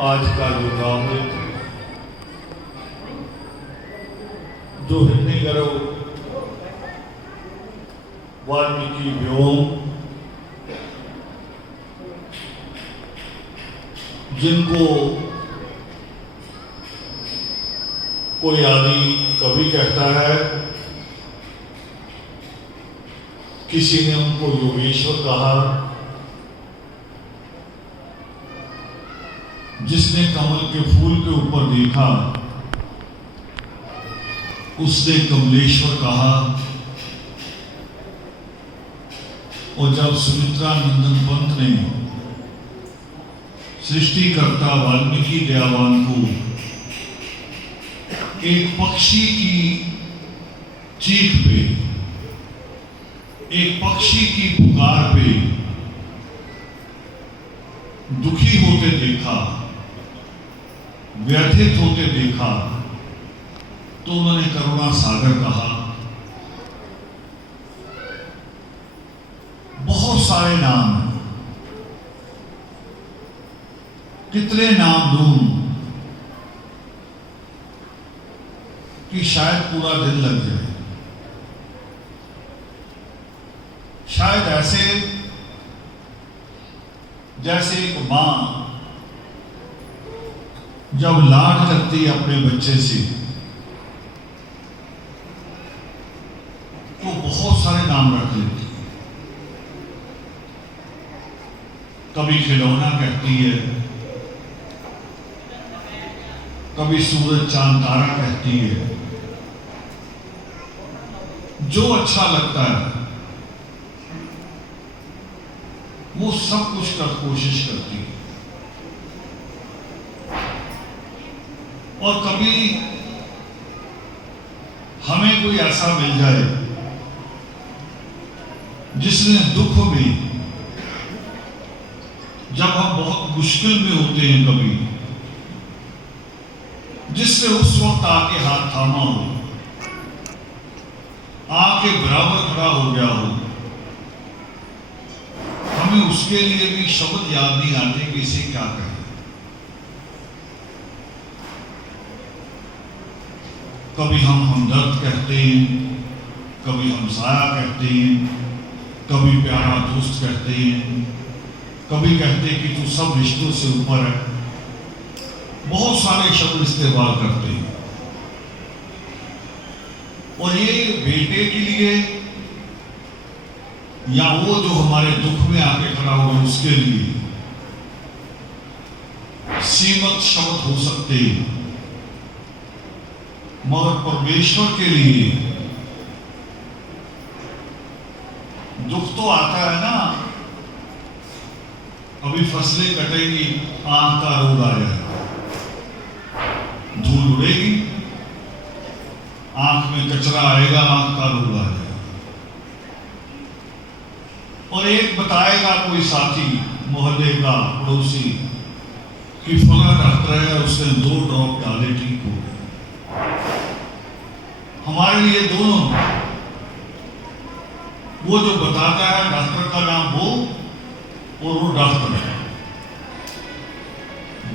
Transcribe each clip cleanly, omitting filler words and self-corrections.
आज का जो काव्य जो हिंदी करो वाल्मीकि व्योम, जिनको कोई आदि कवि कहता है, किसी ने उनको योगेश्वर कहा। जिसने कमल के फूल के ऊपर देखा उसने कमलेश्वर कहा। और जब सुमित्रा नंदन पंत ने सृष्टिकर्ता वाल्मीकि दयावान को एक पक्षी की चीख पे, एक पक्षी की पुकार पे दुखी होते देखा, व्यथित होते देखा, तो उन्होंने करुणा सागर कहा। बहुत सारे नाम हैं, कितने नाम लूं कि शायद पूरा दिन लग जाए। शायद ऐसे जैसे एक मां जब लाड करती है अपने बच्चे से तो बहुत सारे नाम रख लेती है। कभी खिलौना कहती है, कभी सूरज चांद तारा कहती है। जो अच्छा लगता है वो सब कुछ कर कोशिश करती है। और कभी हमें कोई ऐसा मिल जाए जिसने दुख में, जब हम बहुत मुश्किल में होते हैं, कभी जिसने उस वक्त आके हाथ थामा हो, आके बराबर खड़ा हो गया हो, हमें उसके लिए भी शब्द याद नहीं आते कि इसे क्या कहें। कभी हम हमदर्द कहते हैं, कभी हम साया कहते हैं, कभी प्यारा दोस्त कहते हैं, कभी कहते हैं कि तू सब रिश्तों से ऊपर है। बहुत सारे शब्द इस्तेमाल करते हैं। और ये बेटे के लिए या वो जो हमारे दुख में आके खड़ा हुआ उसके लिए सीमित शब्द हो सकते हैं, मगर परमेश्वर के लिए दुख तो आता है ना। अभी फसलें कटेगी, आंख का रोग आया, धूल उड़ेगी, आंख में कचरा आएगा, आंख का रोग आ जाएगा। और एक बताएगा कोई साथी मोहल्ले का पड़ोसी कि फला डॉक्टर है, उसने 2 ड्रॉप डाले, ठीक हो गए। हमारे लिए दोनों, वो जो बताता है डॉक्टर का नाम वो, और वो डॉक्टर है,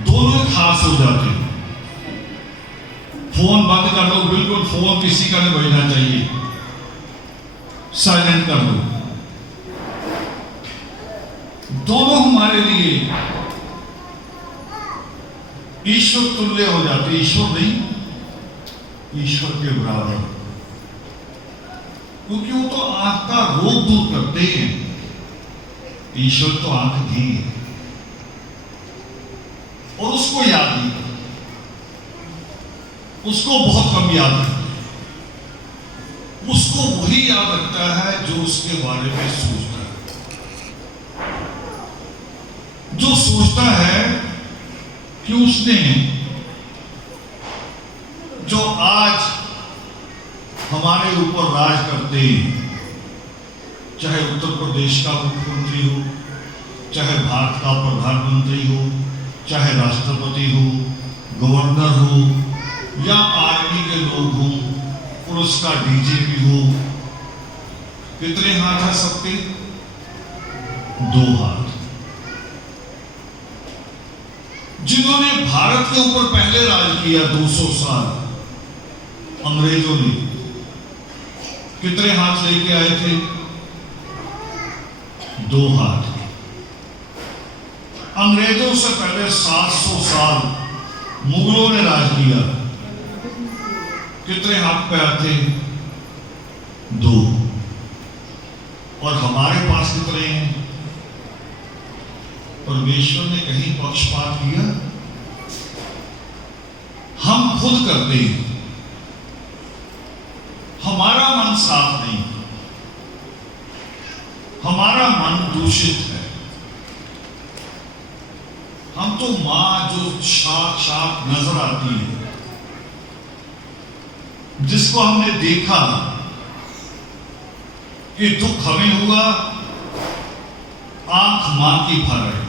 दोनों खास हो जाते हैं। फोन बंद कर दो, बिल्कुल फोन किसी का नहीं बजना चाहिए, साइलेंट कर दो। दोनों हमारे लिए ईश्वर तुल्य हो जाते, ईश्वर नहीं, ईश्वर के बराबर, क्योंकि वो तो आंख का रोग दूर करते हैं। ईश्वर तो आंख दी है और उसको याद नहीं करते, उसको बहुत कम याद रखते हैं। उसको वही याद रखता है जो उसके बारे में सोचता है, जो सोचता है कि उसने जो आज हमारे ऊपर राज करते हैं, चाहे उत्तर प्रदेश का मुख्यमंत्री हो, चाहे भारत का प्रधानमंत्री हो, चाहे राष्ट्रपति हो, गवर्नर हो, या आर्मी के लोग हों, पुलिस का डीजीपी हो, कितने हाथ है सबके? 2 हाथ। जिन्होंने भारत के ऊपर पहले राज किया 200 साल, अंग्रेजों ने कितने हाथ लेके आए थे? 2 हाथ। अंग्रेजों से पहले 700 साल मुगलों ने राज किया, कितने हाथ पे आते? 2। और हमारे पास कितने हैं? परमेश्वर ने कहीं पक्षपात किया? हम खुद करते हैं। हमारा मन साफ नहीं, हमारा मन दूषित है। हम तो मां जो साफ नजर आती है, जिसको हमने देखा कि दुख हमें हुआ, आंख मां की भर है।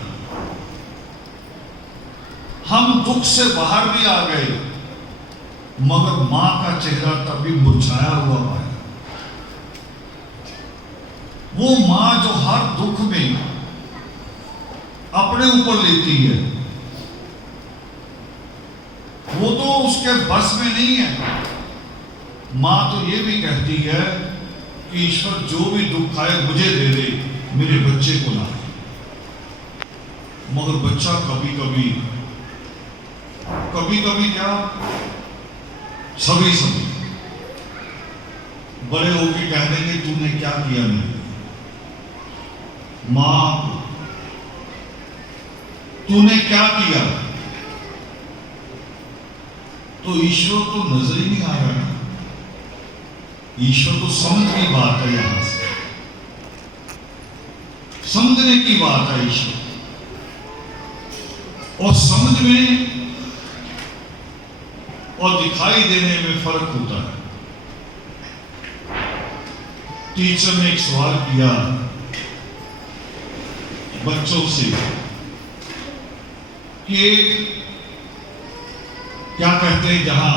हम दुख से बाहर भी आ गए, मगर मां का चेहरा तभी मुरझाया हुआ पाया। वो मां जो हर दुख में अपने ऊपर लेती है, वो तो उसके बस में नहीं है। मां तो ये भी कहती है कि ईश्वर जो भी दुख आए मुझे दे दे, मेरे बच्चे को ना। मगर बच्चा कभी कभी क्या, सभी बड़े होके कह देंगे तूने क्या किया नहीं, मां तूने क्या किया। तो ईश्वर तो नजर ही नहीं आ रहा है। ईश्वर तो समझ की बात है, यहां से समझने की बात है ईश्वर। और समझ में और दिखाई देने में फर्क होता है। टीचर ने एक सवाल किया बच्चों से कि क्या कहते हैं जहां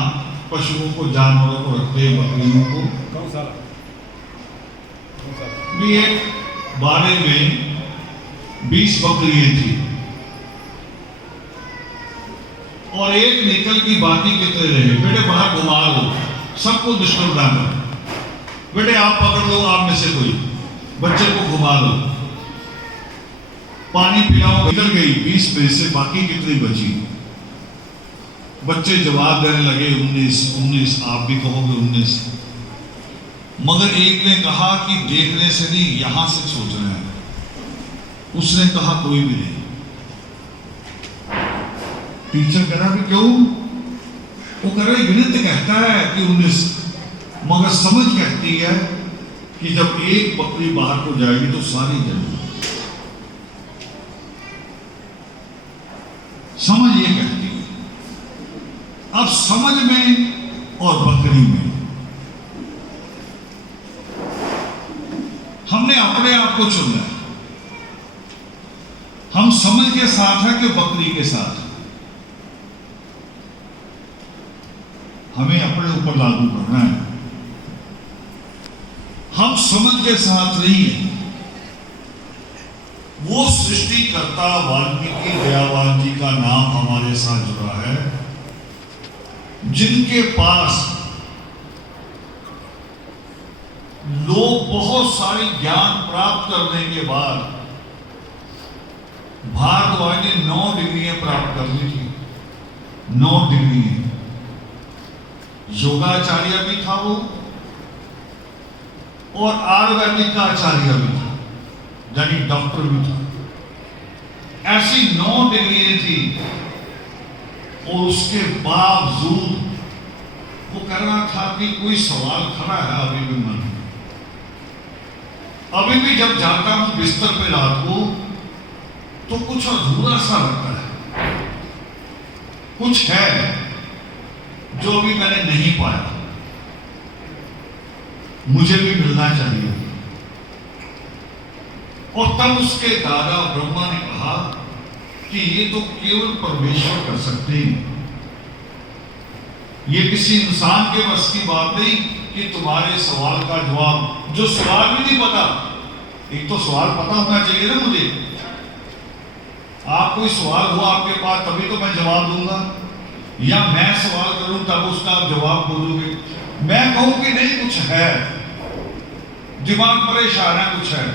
पशुओं को, जानवरों को रखते हैं, बकरियों को? भी एक बाड़े में 20 बकरियां थी और एक निकल की, बाकी कितने रहे? बेटे बाहर घुमा लो, सबको डिस्टर्ब ना करो। बेटे आप पकड़ लो, आप में से कोई बच्चे को घुमा लो, पानी पिलाओ। निकल गई 20 में से, बाकी कितनी बची? बच्चे जवाब देने लगे 19, आप भी कहोगे 19। मगर एक ने कहा कि देखने से नहीं, यहां से सोचना है। उसने कहा कोई भी नहीं। टीचर कह रहा कि क्यों? वो कह रहा गणित कहता है कि 19, मगर समझ कहती है कि जब एक बकरी बाहर को जाएगी तो सारी जाएगी। समझ ये कहती है। अब समझ में और बकरी में हमने अपने आप को चुनना है। हम समझ के साथ है कि बकरी के साथ? हमें अपने ऊपर लागू करना है। हम समझ के साथ नहीं है। वो सृष्टिकर्ता वाल्मीकि दयावान जी का नाम हमारे साथ जुड़ा है, जिनके पास लोग बहुत सारे ज्ञान प्राप्त करने के बाद, भारद्वाज ने 9 डिग्रियां प्राप्त कर ली थी। 9 डिग्री। योगाचार्य भी था वो, और आयुर्वेदिक का आचार्य भी था, यानी डॉक्टर भी था। ऐसी 9 डिग्रियां थी और उसके बावजूद वो कह रहा था कि कोई सवाल खड़ा है अभी भी मन में। अभी भी जब जाता हूं बिस्तर पे रात को तो कुछ अधूरा सा लगता है, कुछ है जो अभी मैंने नहीं पाया, मुझे भी मिलना चाहिए। और तब उसके दादा ब्रह्मा ने कहा कि ये तो केवल परमेश्वर कर सकते हैं, ये किसी इंसान के बस की बात नहीं कि तुम्हारे सवाल का जवाब, जो सवाल भी नहीं पता, एक तो सवाल पता होना चाहिए ना मुझे, आप कोई सवाल हुआ आपके पास तभी तो मैं जवाब दूंगा, या मैं सवाल करूं तब उसका आप जवाब बोलोगे। मैं कहूं कि नहीं कुछ है, दिमाग परेशान है, कुछ है,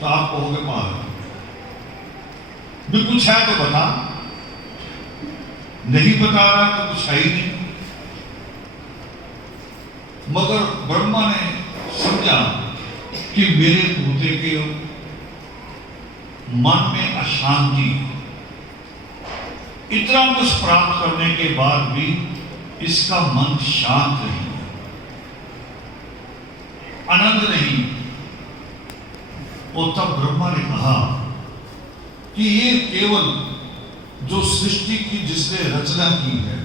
तो आप कहोगे पागल। भी कुछ है तो बता, नहीं बता रहा तो कुछ है ही नहीं। मगर ब्रह्मा ने समझा कि मेरे पोते के मन में अशांति, इतना कुछ प्राप्त करने के बाद भी इसका मन शांत नहीं, आनंद नहीं। और तब ब्रह्मा ने कहा कि ये केवल जो सृष्टि की जिसने रचना की है,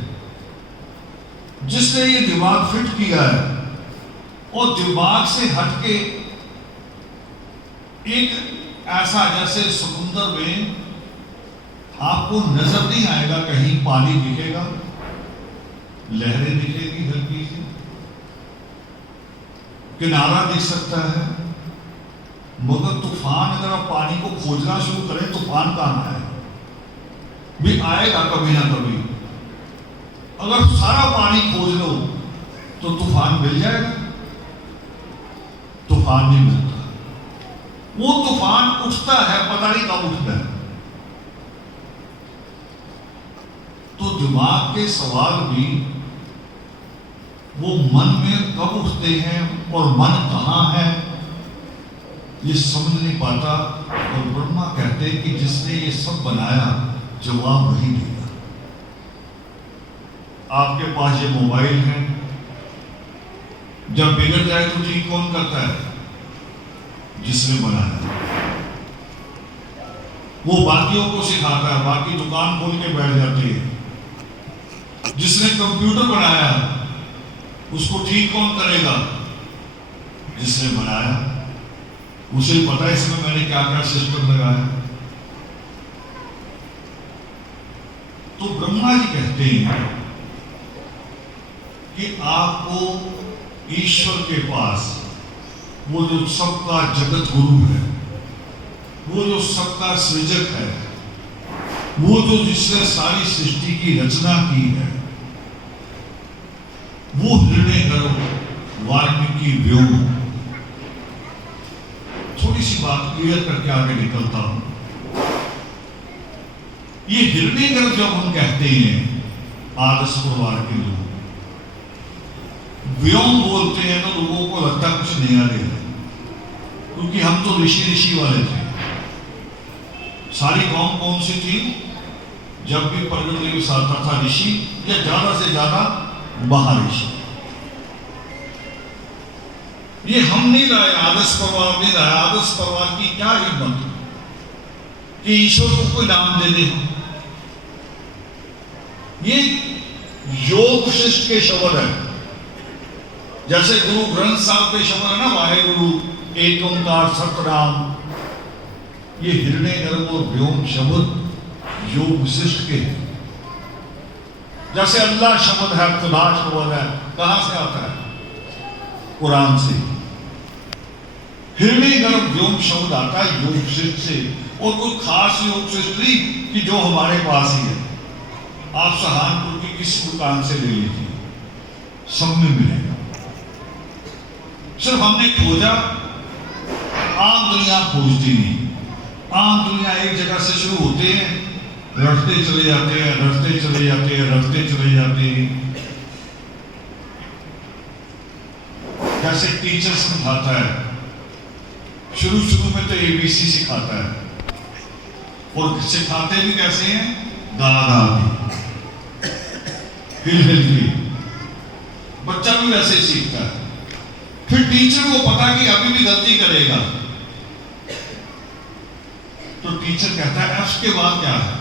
जिसने ये दिमाग फिट किया है, और दिमाग से हटके एक ऐसा जैसे समुद्र में आपको नजर नहीं आएगा, कहीं पानी दिखेगा, लहरें दिखेगी हल्की सी, किनारा दिख सकता है, मगर तूफान अगर आप पानी को खोजना शुरू करें, तूफान कहां है? भी आएगा कभी ना कभी। अगर सारा पानी खोज लो तो तूफान मिल जाएगा? तूफान नहीं मिलता। वो तूफान उठता है, पता नहीं कब उठता है। तो दिमाग के सवाल भी वो मन में कब उठते हैं और मन कहां है, ये समझ नहीं पाता। और ब्रह्मा कहते हैं कि जिसने ये सब बनाया, जवाब वही देगा। आपके पास ये मोबाइल है, जब बिगड़ जाए तो ठीक कौन करता है? जिसने बनाया। वो बाकियों को सिखाता है, बाकी दुकान खोल के बैठ जाती है। जिसने कंप्यूटर बनाया उसको ठीक कौन करेगा? जिसने बनाया। उसे पता है इसमें मैंने क्या क्या सिस्टम लगाया। तो ब्रह्मा जी कहते हैं कि आपको ईश्वर के पास, वो जो सबका जगत गुरु है, वो जो सबका सृजक है, वो जो जिसने सारी सृष्टि की रचना की है, वो हिरण्यगर्भ वाल्मीकि व्योम। थोड़ी सी बात क्लियर करके आगे निकलता हूं। ये हिरण्यगर्भ जब हम कहते हैं आदर्श परिवार के लोग, व्योम बोलते हैं तो लोगों को लगता कुछ नया है, क्योंकि हम तो ऋषि वाले थे। सारी कौम कौन सी थी? जब भी प्रगट दिवस आता था ऋषि, या ज्यादा से ज्यादा महर्षि। ये हम नहीं लाए, आदर्श परिवार नहीं लाया। आदर्श परिवार की क्या हिम्मत कि ईश्वर को कोई नाम दे दे। ये योग वशिष्ठ के शब्द है, जैसे गुरु ग्रंथ साहब के शब्द है ना, वाहे गुरु एक ओंकार सतनाम। ये हिरण्यगर्भ और व्योम शब्द योग वशिष्ठ के हैं। जैसे अल्लाह शब्द है, खुदा शब्द है, कहां से आता है? कुरान से। हिरण्यगर्भ व्योम शब्द आता है योग वशिष्ठ से, और कोई खास योग वशिष्ठ नहीं कि जो हमारे पास ही है। आप सहारनपुर की किसी दुकान से ले लीजिए, सब में मिलेगा। सिर्फ हमने खोजा, आम दुनिया खोजती नहीं। आम दुनिया एक जगह से शुरू होते हैं, रटते चले जाते हैं, रटते चले जाते हैं, रटते चले जाते हैं। जैसे टीचर समझाता है, शुरू में तो ABC सिखाता है, और सिखाते भी कैसे हैं? गा के, हिल के। बच्चा भी वैसे ही सीखता है। फिर टीचर को पता कि अभी भी गलती करेगा, तो टीचर कहता है F के बाद क्या है?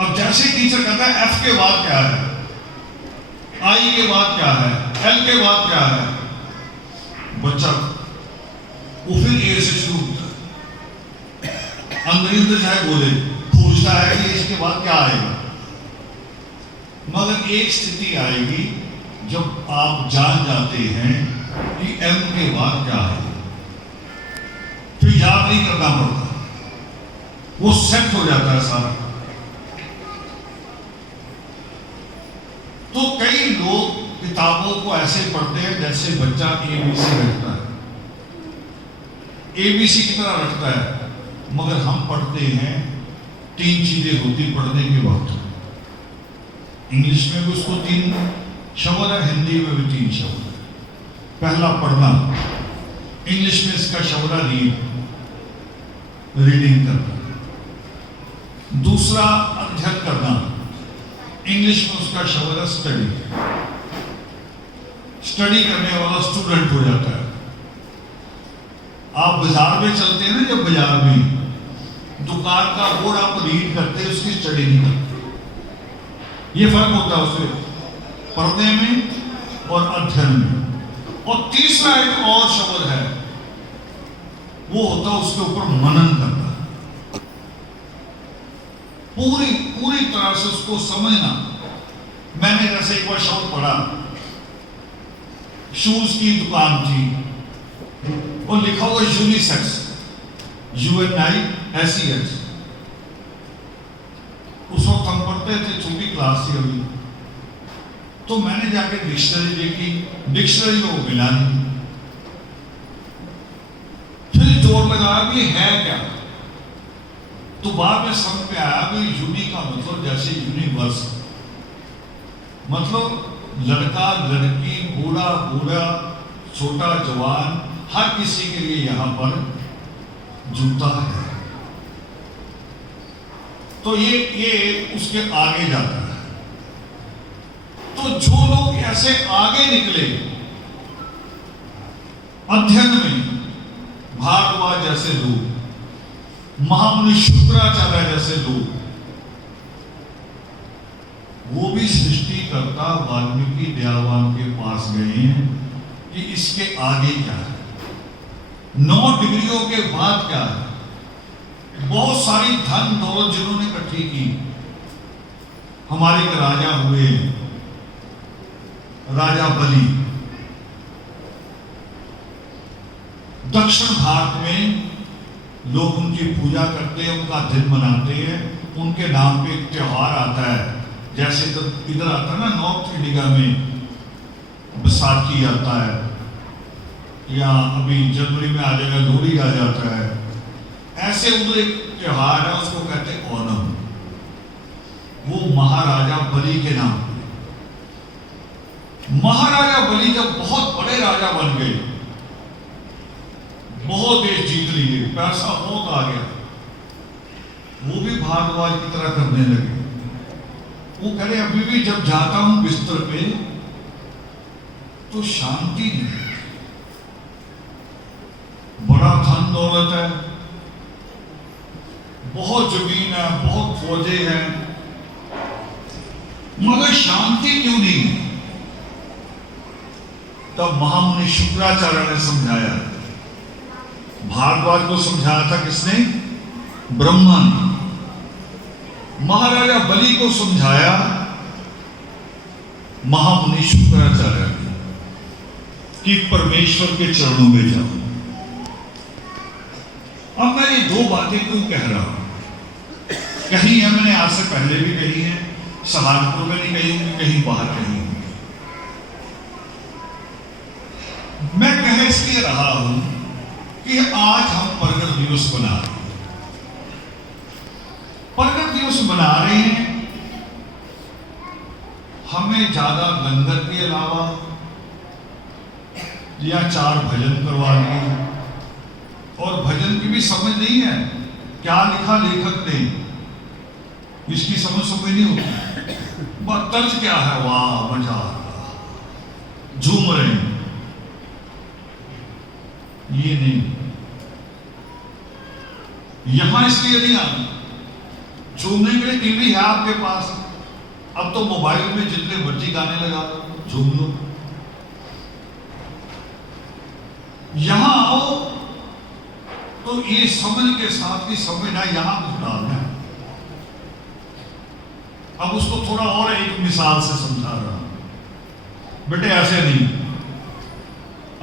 अब जैसे टीचर कहता है F के बाद क्या है, I के बाद क्या है, L के बाद क्या है, बच्चा वो फिर A से शुरू होता है। अंग्रेज चाहे बोले, पूछता है कि इसके बाद क्या आएगा। मगर एक स्थिति आएगी जब आप जान जाते हैं कि M के बाद क्या है, फिर याद नहीं करना पड़ता। वो सेट हो जाता है सारा। तो कई लोग किताबों को ऐसे पढ़ते हैं जैसे बच्चा एबीसी रटता है, एबीसी की तरह रटता है, मगर हम पढ़ते हैं, 3 चीजें होती पढ़ने के वक्त। इंग्लिश में भी उसको 3 शब्द है, हिंदी में भी 3 शब्द है। पहला पढ़ना, इंग्लिश में इसका शब्द है रीडिंग करना। दूसरा अध्ययन करना, इंग्लिश में उसका शब्द है स्टडी। स्टडी करने वाला स्टूडेंट हो जाता है। आप बाजार में चलते हैं ना, जब बाजार में दुकान का बोर्ड आप रीड करते हैं, उसकी स्टडी नहीं करते। ये फर्क होता है उससे पढ़ने में और अध्ययन में। और तीसरा एक और शब्द है, वो होता है उसके ऊपर मनन करना, पूरी तरह से उसको समझना। मैंने जैसे एक बार शब्द पढ़ा, शूज की दुकान थी और लिखा हुआ यूनिसेक्स, UNISEX। उस वक्त हम पढ़ते थे, छोटी क्लास थी अभी, तो मैंने जाके डिक्शनरी देखी, डिक्शनरी में वो मिला नहीं। फिर जोर लगाया कि है क्या, तो बाद में समझ में आया कि यूनि का मतलब जैसे यूनिवर्स, मतलब लड़का लड़की, बूढ़ा बूढ़ा, छोटा जवान, हर किसी के लिए यहां पर जूता है। तो ये उसके आगे जाता है। तो जो लोग ऐसे आगे निकले अध्ययन में, भारद्वाज जैसे लोग, महामुनि शुक्राचार्य जैसे लोग, वो भी सृष्टिकर्ता वाल्मीकि दयावान के पास गए हैं कि इसके आगे क्या है, 9 डिग्रियों के बाद क्या है। बहुत सारी धन दौलत जिन्होंने इकट्ठी की, हमारे के राजा हुए राजा बलि, दक्षिण भारत में लोग उनकी पूजा करते हैं, उनका दिन मनाते हैं, उनके नाम पे एक त्योहार आता है। जैसे इधर आता है ना, नॉर्थ इंडिया में बैसाखी आता है, या अभी जनवरी में आ जाएगा लोहड़ी आ जाता है। ऐसे उधर एक त्योहार है, उसको कहते हैं ओणम। वो महाराजा बलि के नाम पे। महाराजा बलि जब बहुत बड़े राजा बन गए, बहुत देश जीत लिए, पैसा बहुत आ गया, वो भी भारद्वाज की तरह करने लगे। वो कह रहे अभी भी जब जाता हूं बिस्तर पे तो शांति नहीं। बड़ा धन दौलत है, बहुत जमीन है, बहुत फौजे हैं, मगर शांति क्यों नहीं है। तब महामुनि शुक्राचार्य ने समझाया, भारद्वाज को समझाया था किसने? ब्रह्मा ने। महाराजा बलि को समझाया महामुनि शुक्राचार्य ने कि परमेश्वर के चरणों में जाओ। अब मैं ये 2 बातें क्यों कह रहा हूं? कहीं है, मैंने आज से पहले भी कही है, सहारनपुर में नहीं कही होंगी, कहीं बाहर कही होंगी। मैं कह इसलिए रहा हूं कि आज हम प्रगट दिवस बना रहे हैं। प्रगट दिवस बना रहे हैं, हमें ज्यादा लंगर के अलावा या 4 भजन करवा लिए, और भजन की भी समझ नहीं है, क्या लिखा लेखक ने, इसकी समझ नहीं होती। तर्ज क्या है, वाह मजा आ रहा, झूम रहे हैं, ये नहीं। यहां इसलिए नहीं आना, झूमने के लिए टीवी है आपके पास, अब तो मोबाइल में जितने मर्जी गाने लगा दो, झूम लो। यहां आओ तो ये समझ के साथ ही समझना, यहां कुछ डालना है। अब उसको थोड़ा और एक मिसाल से समझा रहा हूं। बेटे ऐसे नहीं,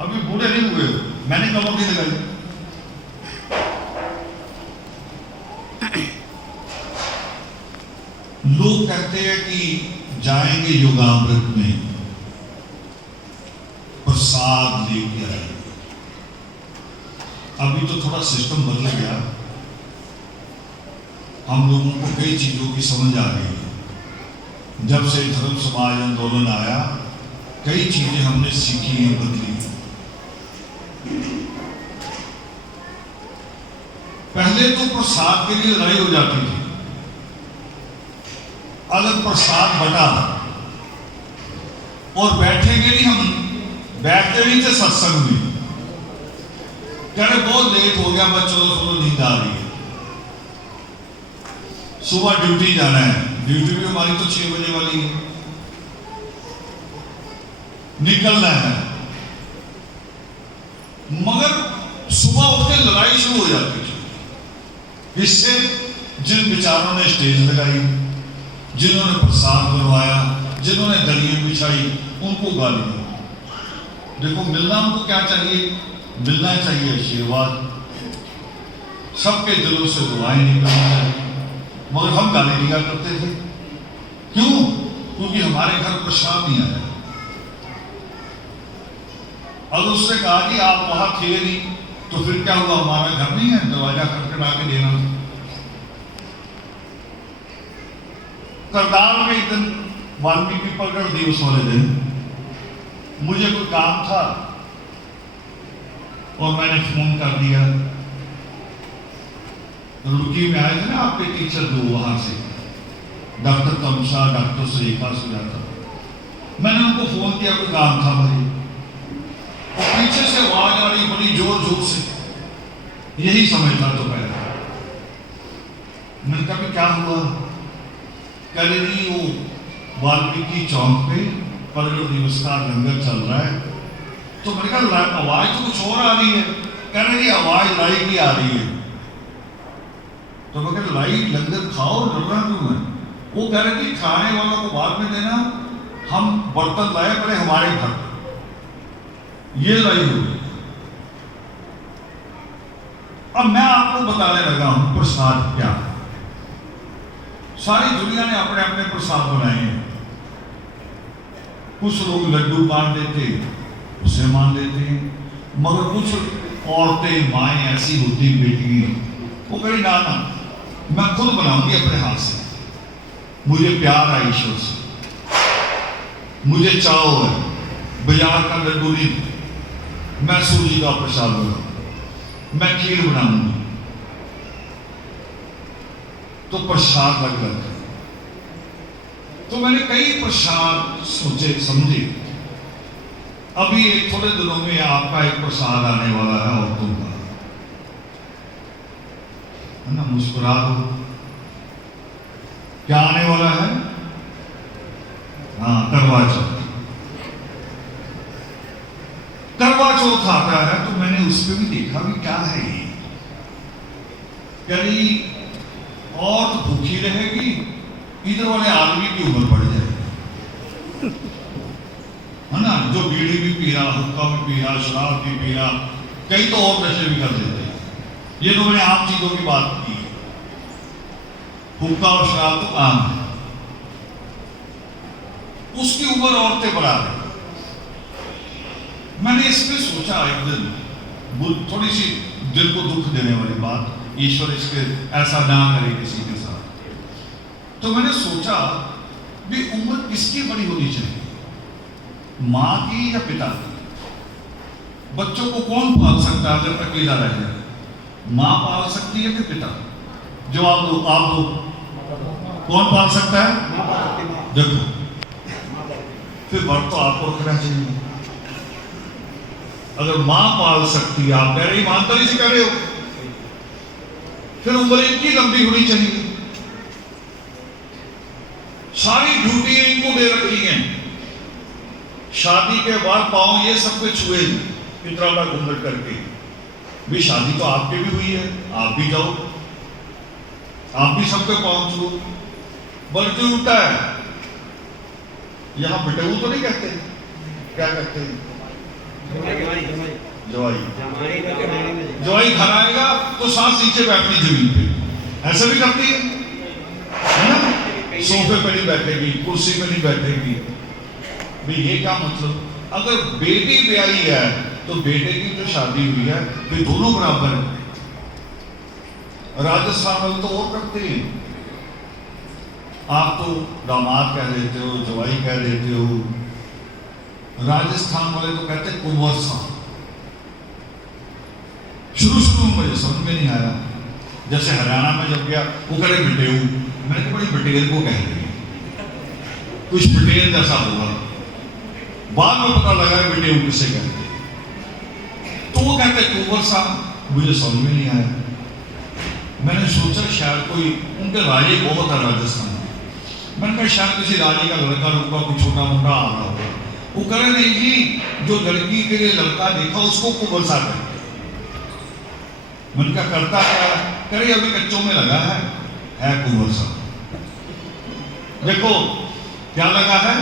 अभी बूढ़े नहीं हुए हो, मैंने कमर नहीं लगाई। कहते हैं कि जाएंगे योगामृत में, प्रसाद लेके आएंगे। अभी तो थोड़ा सिस्टम बदल गया, हम लोगों को कई चीजों की समझ आ गई है। जब से धर्म समाज आंदोलन आया, कई चीजें हमने सीखी हैं, बदली। पहले तो प्रसाद के लिए लड़ाई हो जाती थी, अलग प्रसाद बटा और बैठेंगे नहीं, हम बैठते नहीं थे सत्संग में। कह रहे बहुत लेट हो गया, बस चलो चलो नींद आ रही है, सुबह ड्यूटी जाना है। ड्यूटी भी हमारी तो 6 बजे वाली है, निकलना है। मगर सुबह उठ के लड़ाई शुरू हो जाती थी। इससे जिन विचारों ने स्टेज लगाई, जिन्होंने प्रसाद बनवाया, जिन्होंने दलियां बिछाई, उनको गाली दो। देखो, मिलना हमको क्या चाहिए? मिलना चाहिए आशीर्वाद, सबके दिलों से दुआएं निकलनी चाहिए। मगर हम गाली दिया करते थे। क्यों? क्योंकि हमारे घर प्रसाद नहीं आया। अब उसने कहा कि आप वहां थे नहीं, तो फिर क्या हुआ? हमारा घर नहीं है, दरवाजा खटखटा के देना। करदार में एक दिन वाल्मीकि प्रकट दिवस वाले दिन मुझे कोई काम था और मैंने फोन कर दिया। रुड़की में आए थे ना आपके टीचर दो, वहां से डॉक्टर तमसा, डॉक्टर सुरेखा सुजाता। मैंने उनको फोन किया, कोई काम था भाई, और पीछे से आवाज आ रही बड़ी जोर जोर से। यही समय था तो पहले। मैंने कहा क्या हुआ? कह रही वो वाल्मीकि चौक पे प्रगट दिवस का लंगर चल रहा है। तो मैंने कहा आवाज तो कुछ और आ रही है। कह रही आवाज लाई की आ रही है। तो मैं कह लाई, लंगर खाओ, डरना क्यों है? वो कह रहे थी खाने वालों को बाद में देना, हम बर्तन लाए पड़े हमारे घर। ये लाई हुई। अब मैं आपको बताने लगा हूं प्रसाद क्या। सारी दुनिया ने अपने अपने प्रसाद बनाए हैं। कुछ लोग लड्डू मान लेते, उसे मान लेते हैं, मगर कुछ औरतें, माएँ ऐसी होती, बेटी, वो कहीं ना मैं खुद बनाऊंगी अपने हाथ से। मुझे प्यार है ईश्वर से, मुझे चाव है। बाजार का लड्डू नहीं, मैं सूजी का प्रसाद बनाऊंगा, मैं खीर बनाऊंगी। तो प्रसाद लग जाता है। तो मैंने कई प्रसाद सोचे समझे। अभी एक थोड़े दिनों में आपका एक प्रसाद आने वाला है औरतों का, है ना? मुस्कुरा दो। क्या आने वाला है? हाँ, करवा चौथ। करवा चौथ आता है तो मैंने उस पर भी देखा भी क्या है ये। करी औरत भूखी रहेगी, इधर वाले आदमी की उम्र बढ़ जाएगी, है ना? जो बीड़ी भी पी रहा, हुक्का भी पी रहा, शराब भी पी रहा, कई तो और नशे भी कर देते हैं। ये तो मैंने आम चीजों की बात की। हुक्का और शराब तो आम है। उसकी उम्र औरतें बढ़ा रही। मैंने इस पे सोचा एक दिन, थोड़ी सी दिल को दुख देने वाली बात, ईश्वर इसके ऐसा ना करे किसी के साथ। तो मैंने सोचा भी उम्र किसकी बड़ी होनी चाहिए, मां की या पिता की? बच्चों को कौन पाल सकता है अगर अकेला रह जाए? मां पाल सकती है कि पिता? जवाब दो, आप दो। कौन पाल सकता है? देखो, फिर वर्त तो आपको रखना चाहिए। अगर मां पाल सकती है, आप कह रहे ईमानदारी से कह रहे हो, फिर उम्र इनकी लंबी होनी चाहिए। सारी ड्यूटी इनको दे रखी है। शादी के बाद पांव ये सब पे छुए इतना बड़ा घूंघट करके। भी शादी तो आपकी भी हुई है, आप भी जाओ, आप भी सबके पांव छुओ। बल्कि उल्टा है, यहां बिटेऊ तो नहीं कहते, क्या कहते हैं? जवाई घर आएगा तो सांस नीचे बैठनी जमीन पे, ऐसा भी करती है ना? सोफे पे नहीं बैठेगी, कुर्सी पे नहीं बैठेगी। भाई ये क्या मतलब? अगर बेटी ब्याही है तो बेटे की जो शादी हुई है वे दोनों बराबर है। राजस्थान वाले तो और करते हैं, आप तो दामाद कह देते हो, जवाई कह देते हो, राजस्थान वाले तो कहते हैं कुंवर साहब। शुरू में मुझे समझ में नहीं आया, जैसे हरियाणा में जब गया वो कह रहे बिटेऊ, मैंने कहा बड़ी बिटेल को कह रही है, कुछ बिटेल जैसा होगा। बाद में पता लगा बिटेऊ किसे कहते, तो वो कहते कुंवर साहब, मुझे समझ में नहीं आया। मैंने सोचा शायद कोई उनके राजे बहुत है राजस्थान में, मैंने कहा शायद किसी राजे का लड़का रुका कोई छोटा मोटा आ रहा होगा। वो कह रहे नहीं जी, जो लड़की के लिए लड़का देखा उसको कुंवर साहब कहते। मैंने कहा करता क्या? करे अभी कच्चों में लगा है कुंवर साहब। देखो क्या लगा है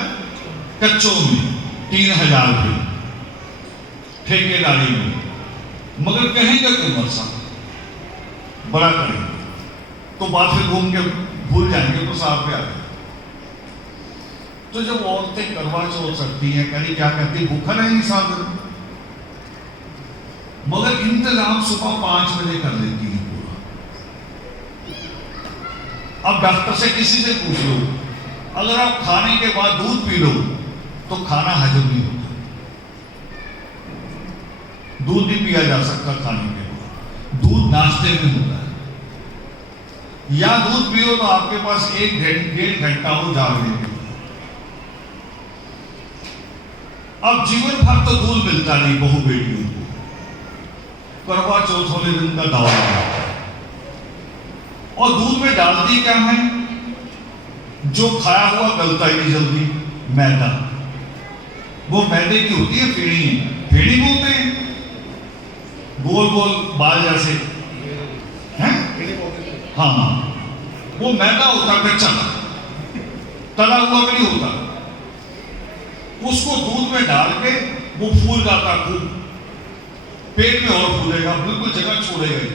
कच्चों में, 3000 रुपये ठेकेदारी में, मगर कहेंगे कुंवर साहब, बड़ा करेंगे तो बात फिर घूम के भूल जाएंगे प्रसाद पे आगे। तो जब औरतें करवा चौथ सकती हैं, कहीं क्या कहती, भूखा नहीं सागर, मगर इंतजाम सुबह 5 बजे कर लेती है पूरा। अब डॉक्टर से किसी से पूछ लो, अगर आप खाने के बाद दूध पी लो तो खाना हजम नहीं होता, दूध नहीं पिया जा सकता खाने के बाद, दूध नाश्ते में होता है। या दूध पियो तो आपके पास 1-1.5 घंटा हो जागने के। अब जीवन भर तो दूध मिलता नहीं बहू बेटियों को, करवा चौथ वाले दिन का दावा है। और दूध में डालती क्या है? जो खाया हुआ गलता ही नहीं जल्दी, मैदा। वो मैदे की होती है फेड़ी, फेड़ी बोलते हैं, गोल गोल बाल जैसे हैं, हाँ, वो मैदा होता कच्चा, तला हुआ भी नहीं होता। उसको दूध में डाल के वो फूल जाता खूब, पेट में और फूलेगा, बिल्कुल जगह छोड़ेगा ही,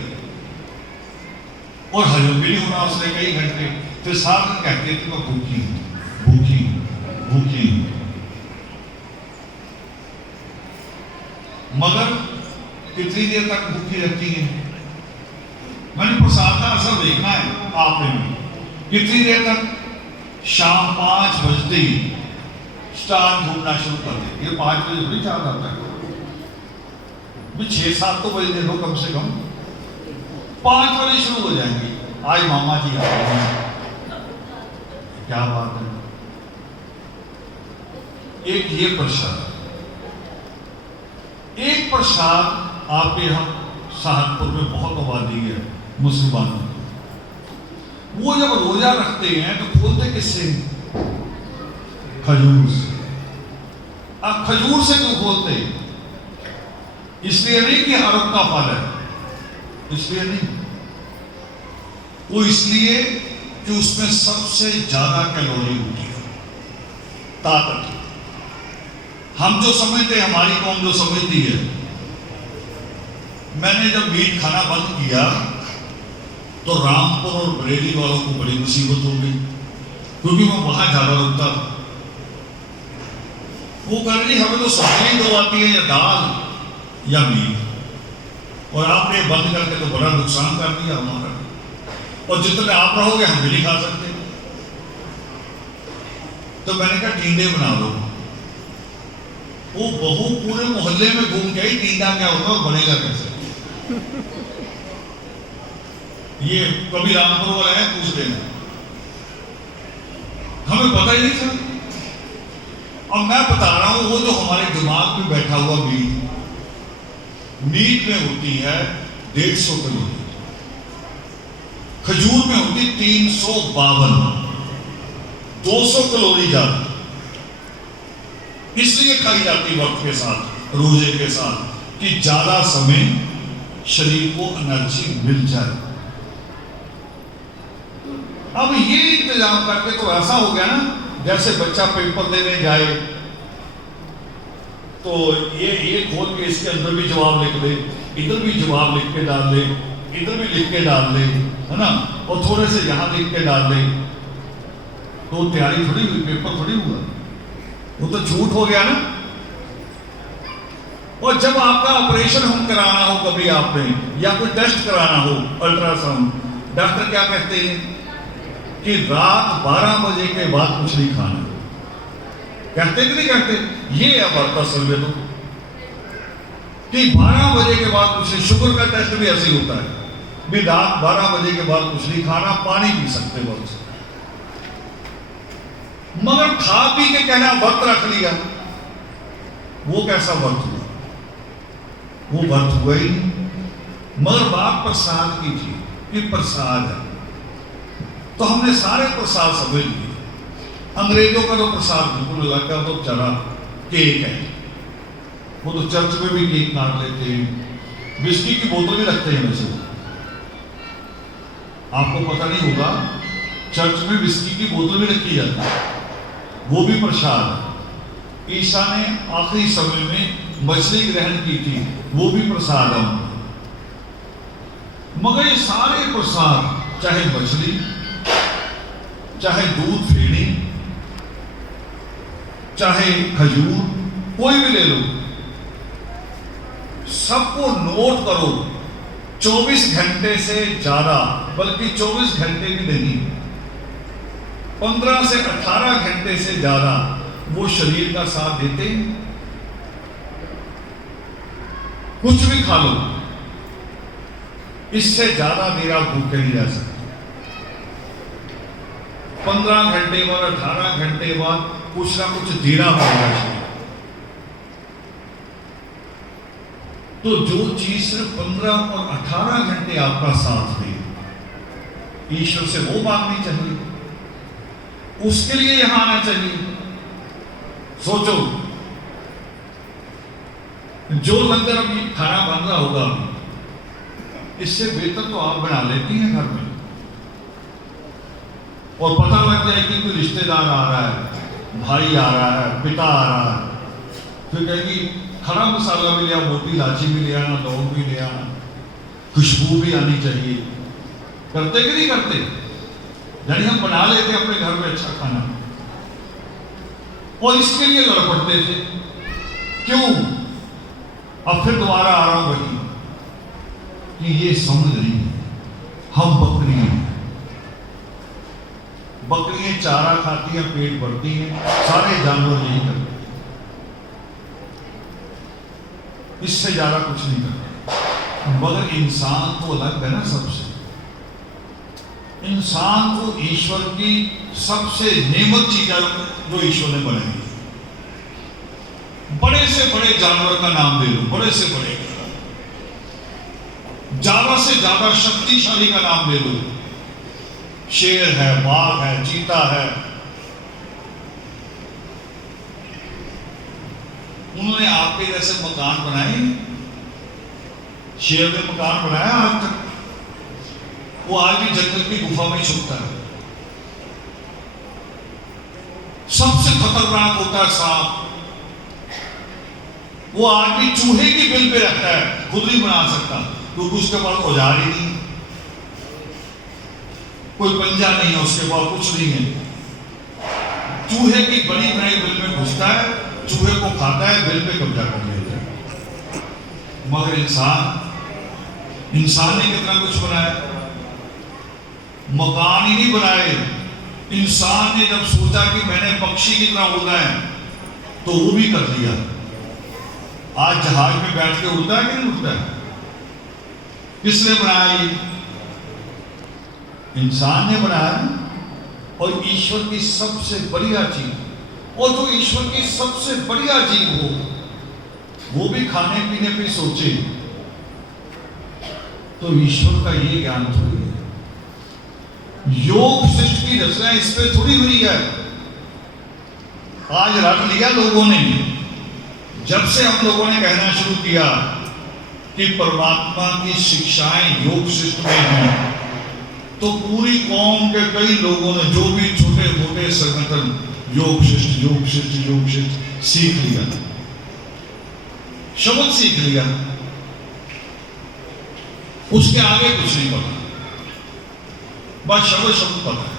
और हजम भी नहीं होना उसने कई घंटे। फिर साथ में कहती है कि मैं भूखी हूं, भूखी हूं, भूखी हूं। मगर कितनी देर तक भूखी रहती है? मैंने प्रसाद का असर देखना है आपने भी। कितनी देर तक? शाम 5 बजते ही स्टार घूमना शुरू कर दे। ये 5 बजे भी चार आता है, 6-7 तो बजे दे दो कम से कम, 5 बजे शुरू हो जाएंगे। आज मामा जी आ रहे हैं, क्या बात है। एक ये प्रसाद, एक प्रसाद आपके यहाँ सहारनपुर में बहुत आबादी है मुसलमानों की, वो जब रोजा रखते हैं तो खोलते किससे? खजूर से। अब खजूर से क्यों खोलते? इसलिए नहीं कि अरब का फल है, इसलिए नहीं, वो इसलिए कि उसमें सबसे ज्यादा कैलोरी होती है, ताकत। हम जो समझते, हमारी कौम जो समझती है, मैंने जब मीट खाना बंद किया तो रामपुर और बरेली वालों को बड़ी मुसीबत हो गई, क्योंकि मैं वहां ज्यादा रुकता था। वो कह रही हमें तो सब्जी दो आती है, या दाल या मीट, और आपने बंद करके तो बड़ा नुकसान कर दिया हमारा, और जितने आप रहोगे हम भी नहीं खा सकते। तो मैंने कहा टींडे बना दो। वो बहू पूरे मोहल्ले में घूम के आई, टींडा क्या होता है और बनेगा कैसे। ये कभी रामपुर वाला है, पूछ लेना, हमें पता ही नहीं चला। और मैं बता रहा हूं, वो जो हमारे दिमाग में बैठा हुआ मीट में होती है 150 कैलोरी, खजूर में होती 352, 200 कैलोरी ज्यादा। इसलिए खाई जाती वक्त के साथ, रोजे के साथ, कि ज्यादा समय शरीर को एनर्जी मिल जाए। अब ये इंतजाम करके तो ऐसा हो गया ना, जैसे बच्चा पेपर देने जाए तो ये खोल के इसके अंदर भी जवाब लिख ले, इधर भी जवाब लिख के डाल ले, इधर भी लिख के डाल ले, है ना, और थोड़े से यहां लिख के डाल ले। तो तैयारी थोड़ी हुई, पेपर थोड़ी हुआ, वो तो झूठ हो गया ना। और जब आपका ऑपरेशन हम कराना हो कभी आपने, या कोई टेस्ट कराना हो अल्ट्रासाउंड, डॉक्टर क्या कहते हैं कि रात 12 बजे के बाद कुछ नहीं खाना। कहते कि नहीं कहते? ये है वार्ता सर्वे तो कि 12 बजे के बाद कुछ नहीं। शुगर का टेस्ट भी ऐसे ही होता है भी रात 12 बजे के बाद कुछ नहीं खाना, पानी पी सकते बहुत। मगर खा पी के कहना व्रत रख लिया, वो कैसा व्रत हुआ? वो व्रत हुआ ही नहीं। मगर बात प्रसाद की थी कि प्रसाद है, तो हमने सारे प्रसाद समझ लिए। अंग्रेजों का तो प्रसाद बिल्कुल अलग है, तो चरा केक है, वो तो चर्च में भी केक काट लेते हैं, विस्की की बोतल भी रखते हैं। वैसे आपको पता नहीं होगा, चर्च में विस्की की बोतल भी रखी जाती है, वो भी प्रसाद है। ईसा ने आखिरी समय में मछली ग्रहण की थी, वो भी प्रसाद है। मगर ये सारे प्रसाद, चाहे मछली, चाहे दूध फेड़ी, चाहे खजूर, कोई भी ले लो, सबको नोट करो। 24 घंटे से ज्यादा, बल्कि 24 घंटे भी नहीं, 15 से 18 घंटे से ज्यादा वो शरीर का साथ देते। कुछ भी खा लो, इससे ज्यादा देर आप भूखे नहीं रह सकते। 15 घंटे बाद, 18 घंटे बाद कुछ ना कुछ देना पड़ेगा शरीर। तो जो चीज सिर्फ 15 और 18 घंटे आपका साथ दे, ईश्वर से वो मांगनी चाहिए, उसके लिए यहां आना चाहिए। सोचो, जो लंगर अभी खाना बन रहा होगा, इससे बेहतर तो आप बना लेती हैं घर में, और पता लग जाए कि कोई रिश्तेदार आ रहा है, भाई आ रहा है, पिता आ रहा है, फिर कहेगी खड़ा मसाला भी लिया, मोटी इलायची भी ले आना, लौंग भी ले आना, खुशबू भी आनी चाहिए। करते कि नहीं करते? यानी हम बना लेते अपने घर में अच्छा खाना, और इसके लिए लड़ पड़ते थे। क्यों? अब फिर दोबारा आ रहा हूं वही कि ये समझ नहीं है, हम बकरी हैं। बकरियां चारा खाती हैं, पेट भरती हैं, सारे जानवर यही करते, इससे ज्यादा कुछ नहीं करते। मगर इंसान तो अलग है ना सबसे। इंसान को ईश्वर की सबसे नेमत चीज है जो ईश्वर ने बनाई। बड़े से बड़े जानवर का नाम दे लो, बड़े से बड़े, ज्यादा से ज्यादा शक्तिशाली का नाम दे लो। शेर है, बाघ है, चीता है, उन्होंने आपके जैसे मकान बनाए? शेर ने मकान बनाया आज तक? वो आज भी जंगल की गुफा में छुपता है। सबसे खतरनाक होता है सांप, वो आज भी चूहे की बिल पे रहता है, खुद नहीं बना सकता क्योंकि उसके पास औजार ही नहीं, कोई पंजा नहीं है उसके पास, कुछ नहीं है। चूहे की बड़ी बनाई बिल में घुसता है, चूहे को खाता है, बिल पे कब्जा कर लेता है। मगर इंसान ने कितना कुछ बनाया, मकान ही नहीं बनाए। इंसान ने जब सोचा कि मैंने पक्षी की तरह उड़ना है, तो वो भी कर लिया। आज जहाज में बैठ के उड़ता है कि नहीं उड़ता है? किसने बनाया? ये इंसान ने बनाया। और ईश्वर की सबसे बढ़िया चीज, और जो ईश्वर की सबसे बढ़िया जीव हो, वो भी खाने पीने पे सोचे, तो ईश्वर का ये ज्ञान थोड़ी है। योग सृष्टि की रचना इस पे थोड़ी हुई है। आज रट लिया लोगों ने। जब से हम लोगों ने कहना शुरू किया कि परमात्मा की शिक्षाएं योग सृष्टि में हैं, तो पूरी कौम के कई लोगों ने, जो भी छोटे मोटे संगठन, योग शिष्ट सीख लिया, शब्द सीख लिया, उसके आगे कुछ नहीं पता, बस शब्द पता है।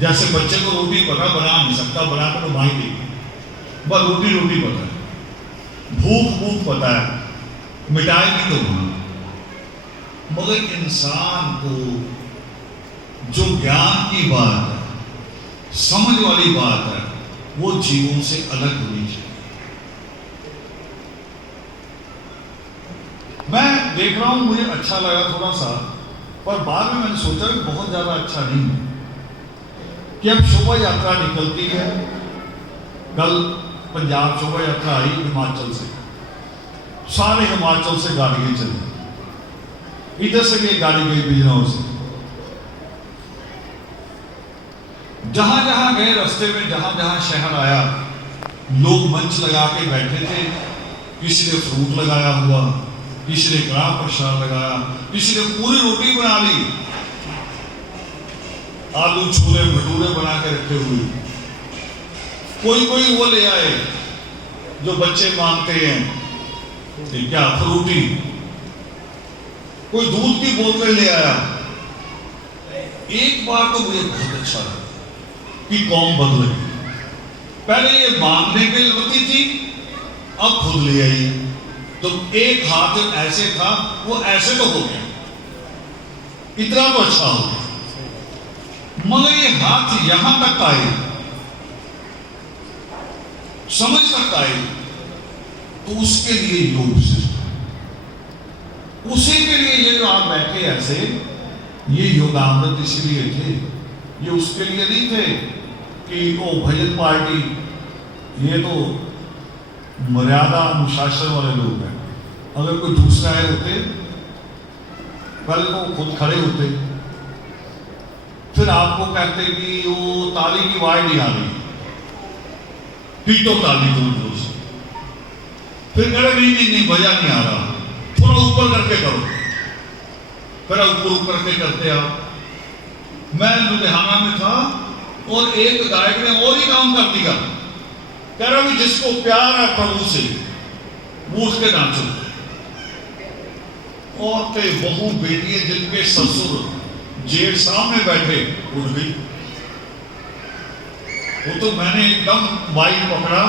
जैसे बच्चे को रोटी पता, बना नहीं सकता, बनाकर तो माई देगी, बस रोटी रोटी पता है, भूख भूख पता है, मिटाई नहीं तो बना। मगर इंसान को जो ज्ञान की बात है, समझ वाली बात है, वो जीवों से अलग होनी चाहिए। मैं देख रहा हूं, मुझे अच्छा लगा थोड़ा सा, पर बाद में मैंने सोचा कि बहुत ज्यादा अच्छा नहीं है कि अब शोभा यात्रा निकलती है। कल पंजाब शोभा यात्रा आई हिमाचल से, सारे हिमाचल से गाड़ियां चली, इधर से भी गाड़ी गई बिजनौर से, जहां जहां गए रास्ते में, जहां जहां शहर आया, लोग मंच लगा के बैठे थे। किसी ने फ्रूट लगाया हुआ, किसी ने कड़ा प्रसाद लगाया, किसी ने पूरी रोटी बना ली, आलू छोले भटूरे बना के रखे हुए, कोई कोई वो ले आए जो बच्चे मांगते हैं, क्या फ्रूटी, कोई दूध की बोतलें ले आया। एक बार तो मुझे बहुत अच्छा लगा कि कौम बदल गई। पहले ये मांगने के लिए लगती थी, अब खुद ले आई। तो एक हाथ ऐसे था, वो ऐसे तो हो गया, इतना तो अच्छा हो गया, मगर ये हाथ यहां तक आए, समझ तक आए, तो उसके लिए योग सिस्टम, उसी के लिए ये जो आप बैठे ऐसे, ये योगामृत इसलिए थे, ये उसके लिए नहीं थे कि वो भजन पार्टी, ये तो मर्यादा अनुशासन वाले लोग हैं। अगर कोई दूसरा है होते, पहले तो खुद खड़े होते, फिर आपको कहते कि वो ताली की आवाज नहीं आ रही, पीटो ताली जोर से, फिर कहे नहीं नहीं नहीं बजा नहीं आ रहा, थोड़ा ऊपर करके करो, फिर ऊपर ऊपर के करते आप। मैं लुधियाना में था और एक गायक ने और ही काम कर दिया, कह रहा भी जिसको प्यार है प्रभु से वो उठ के नाचो। औरतें, बहू, बेटियां जिनके ससुर जेठ सामने बैठे उठ गई। वो तो मैंने एकदम बाइक पकड़ा,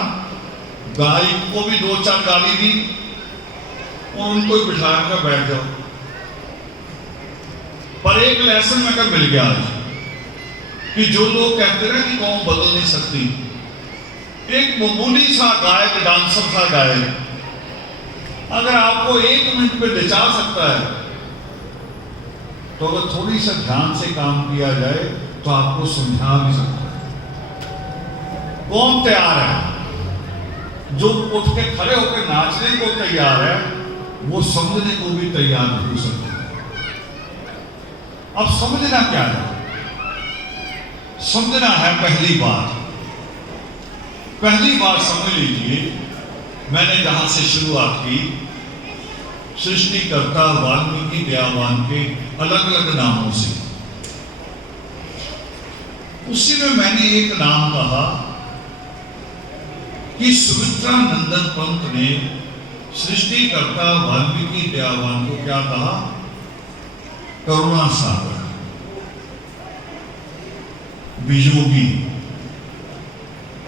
गायक को भी 2-4 गाली दी और उनको बिठा कर बैठ जाओ। पर एक लेसन में मिल गया आज कि जो लोग कहते हैं कि कौन बदल नहीं सकती, एक मामूली सा गायक, डांसर सा गायक अगर आपको 1 मिनट पे नचा सकता है, तो अगर थोड़ी सा ध्यान से काम किया जाए तो आपको समझा भी सकता है। कौन तैयार है? जो उठ के खड़े होकर नाचने को तैयार है, वो समझने को भी तैयार नहीं हो सकता। अब समझना क्या है? समझना है पहली बात समझ लीजिए, मैंने जहां से शुरुआत की, सृष्टिकर्ता वाल्मीकि दयावान के अलग अलग नामों से, उसी में मैंने एक नाम कहा कि सुमित्रा नंदन पंत ने सृष्टिकर्ता वाल्मीकि दयावान को क्या कहा? करुणा सागर, वियोगी,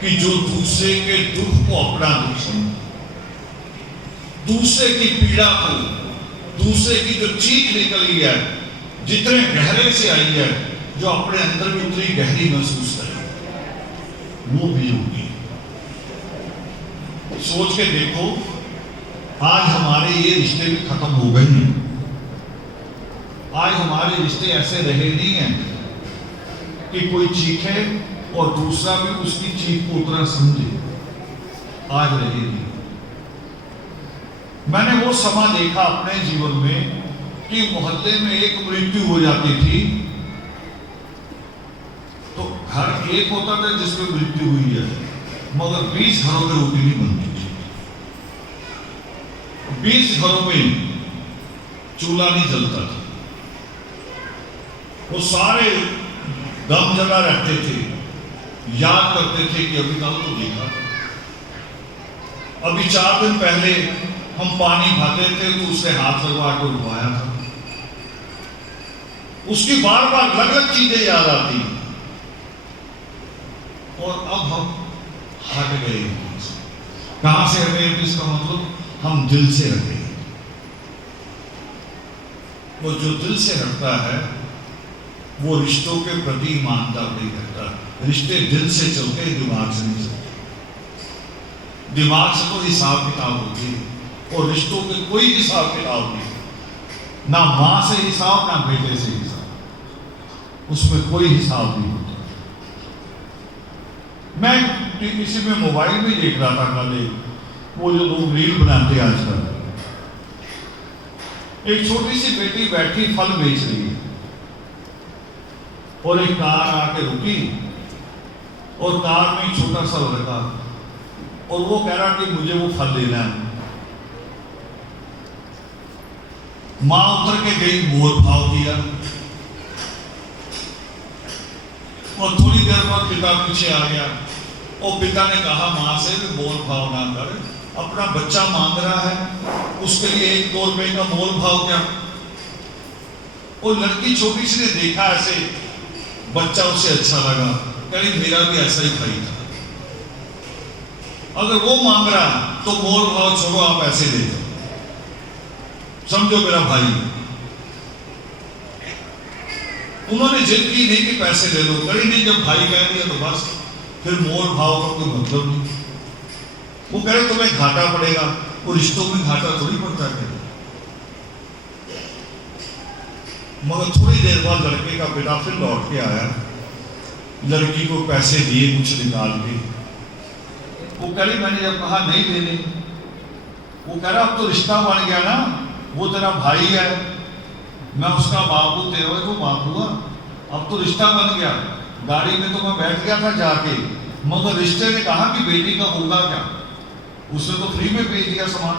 कि जो दूसरे के दुख को अपना दुख समझे, दूसरे की पीड़ा को, दूसरे की जो चीख निकली है, जितने गहरे से आई है, जो अपने अंदर भी उतनी गहरी महसूस करे, वो वियोगी। सोच के देखो, आज हमारे ये रिश्ते भी खत्म हो गए हैं। आज हमारे रिश्ते ऐसे रहे नहीं हैं कि कोई चीखे और दूसरा भी उसकी चीख को उतना समझे, आज रहे नहीं। मैंने वो समा देखा अपने जीवन में कि मोहल्ले में एक मृत्यु हो जाती थी तो घर एक होता था जिसमें मृत्यु हुई है, मगर 20 घरों में रोटी नहीं बनती थी, 20 घरों में चूल्हा नहीं जलता था। वो सारे दम जला रहते थे, याद करते थे कि अभी कल तो देखा, अभी 4 दिन पहले हम पानी भरते थे तो उसने हाथ लगवा के उठवाया था। उसकी बार बार अलग अलग चीजें याद आती, और अब हम हट गए। कहां से हटे? इसका मतलब हम दिल से हटे। वो जो दिल से हटता है वो रिश्तों के प्रति ईमानदार नहीं करता। रिश्ते दिल से चलते, दिमाग से नहीं चलते। दिमाग से तो हिसाब किताब होती है और रिश्तों के कोई हिसाब किताब नहीं, ना मां से हिसाब ना बेटे से हिसाब, उसमें कोई हिसाब नहीं होता। मैं किसी में मोबाइल में देख रहा था कल, वो जो लोग रील बनाते हैं आजकल, एक छोटी सी बेटी बैठी फल बेच रही है और एक कार आके रुकी और कार में एक छोटा सा लड़का और वो कह रहा कि मुझे वो फल लेना है। मां उतर के गई, मोल भाव किया और थोड़ी देर बाद पिता पीछे आ गया और पिता ने कहा मां से भी मोल भाव ना कर, अपना बच्चा मांग रहा है, उसके लिए 1-2 रुपए का मोल भाव क्या। और लड़की छोटी सी ने देखा ऐसे, बच्चा उसे अच्छा लगा, कहीं मेरा भी ऐसा ही भाई था, अगर वो मांग रहा तो मोल भाव छोड़ो, आप ऐसे दे दो, समझो मेरा भाई। उन्होंने जिद की नहीं कि पैसे ले लो, कहीं नहीं, जब भाई कह दिया तो बस, फिर मोल भाव का कोई मतलब नहीं। वो कह रहे तुम्हें घाटा पड़ेगा, वो रिश्तों में घाटा थोड़ी पड़ता है। मगर थोड़ी देर बाद लड़के का बेटा फिर लौट के आया, लड़की को पैसे दिए कुछ निकाल के। वो कह रही मैंने जब कहा नहीं देने, वो कह रहा अब तो रिश्ता बन गया ना, वो तेरा भाई है, मैं उसका बाप हूं, तेरा तो बाप हुआ, अब तो रिश्ता बन गया। गाड़ी में तो मैं बैठ गया था जाके, मगर रिश्ते ने कहा कि बेटी का होगा क्या, उसने तो फ्री में बेच दिया सामान।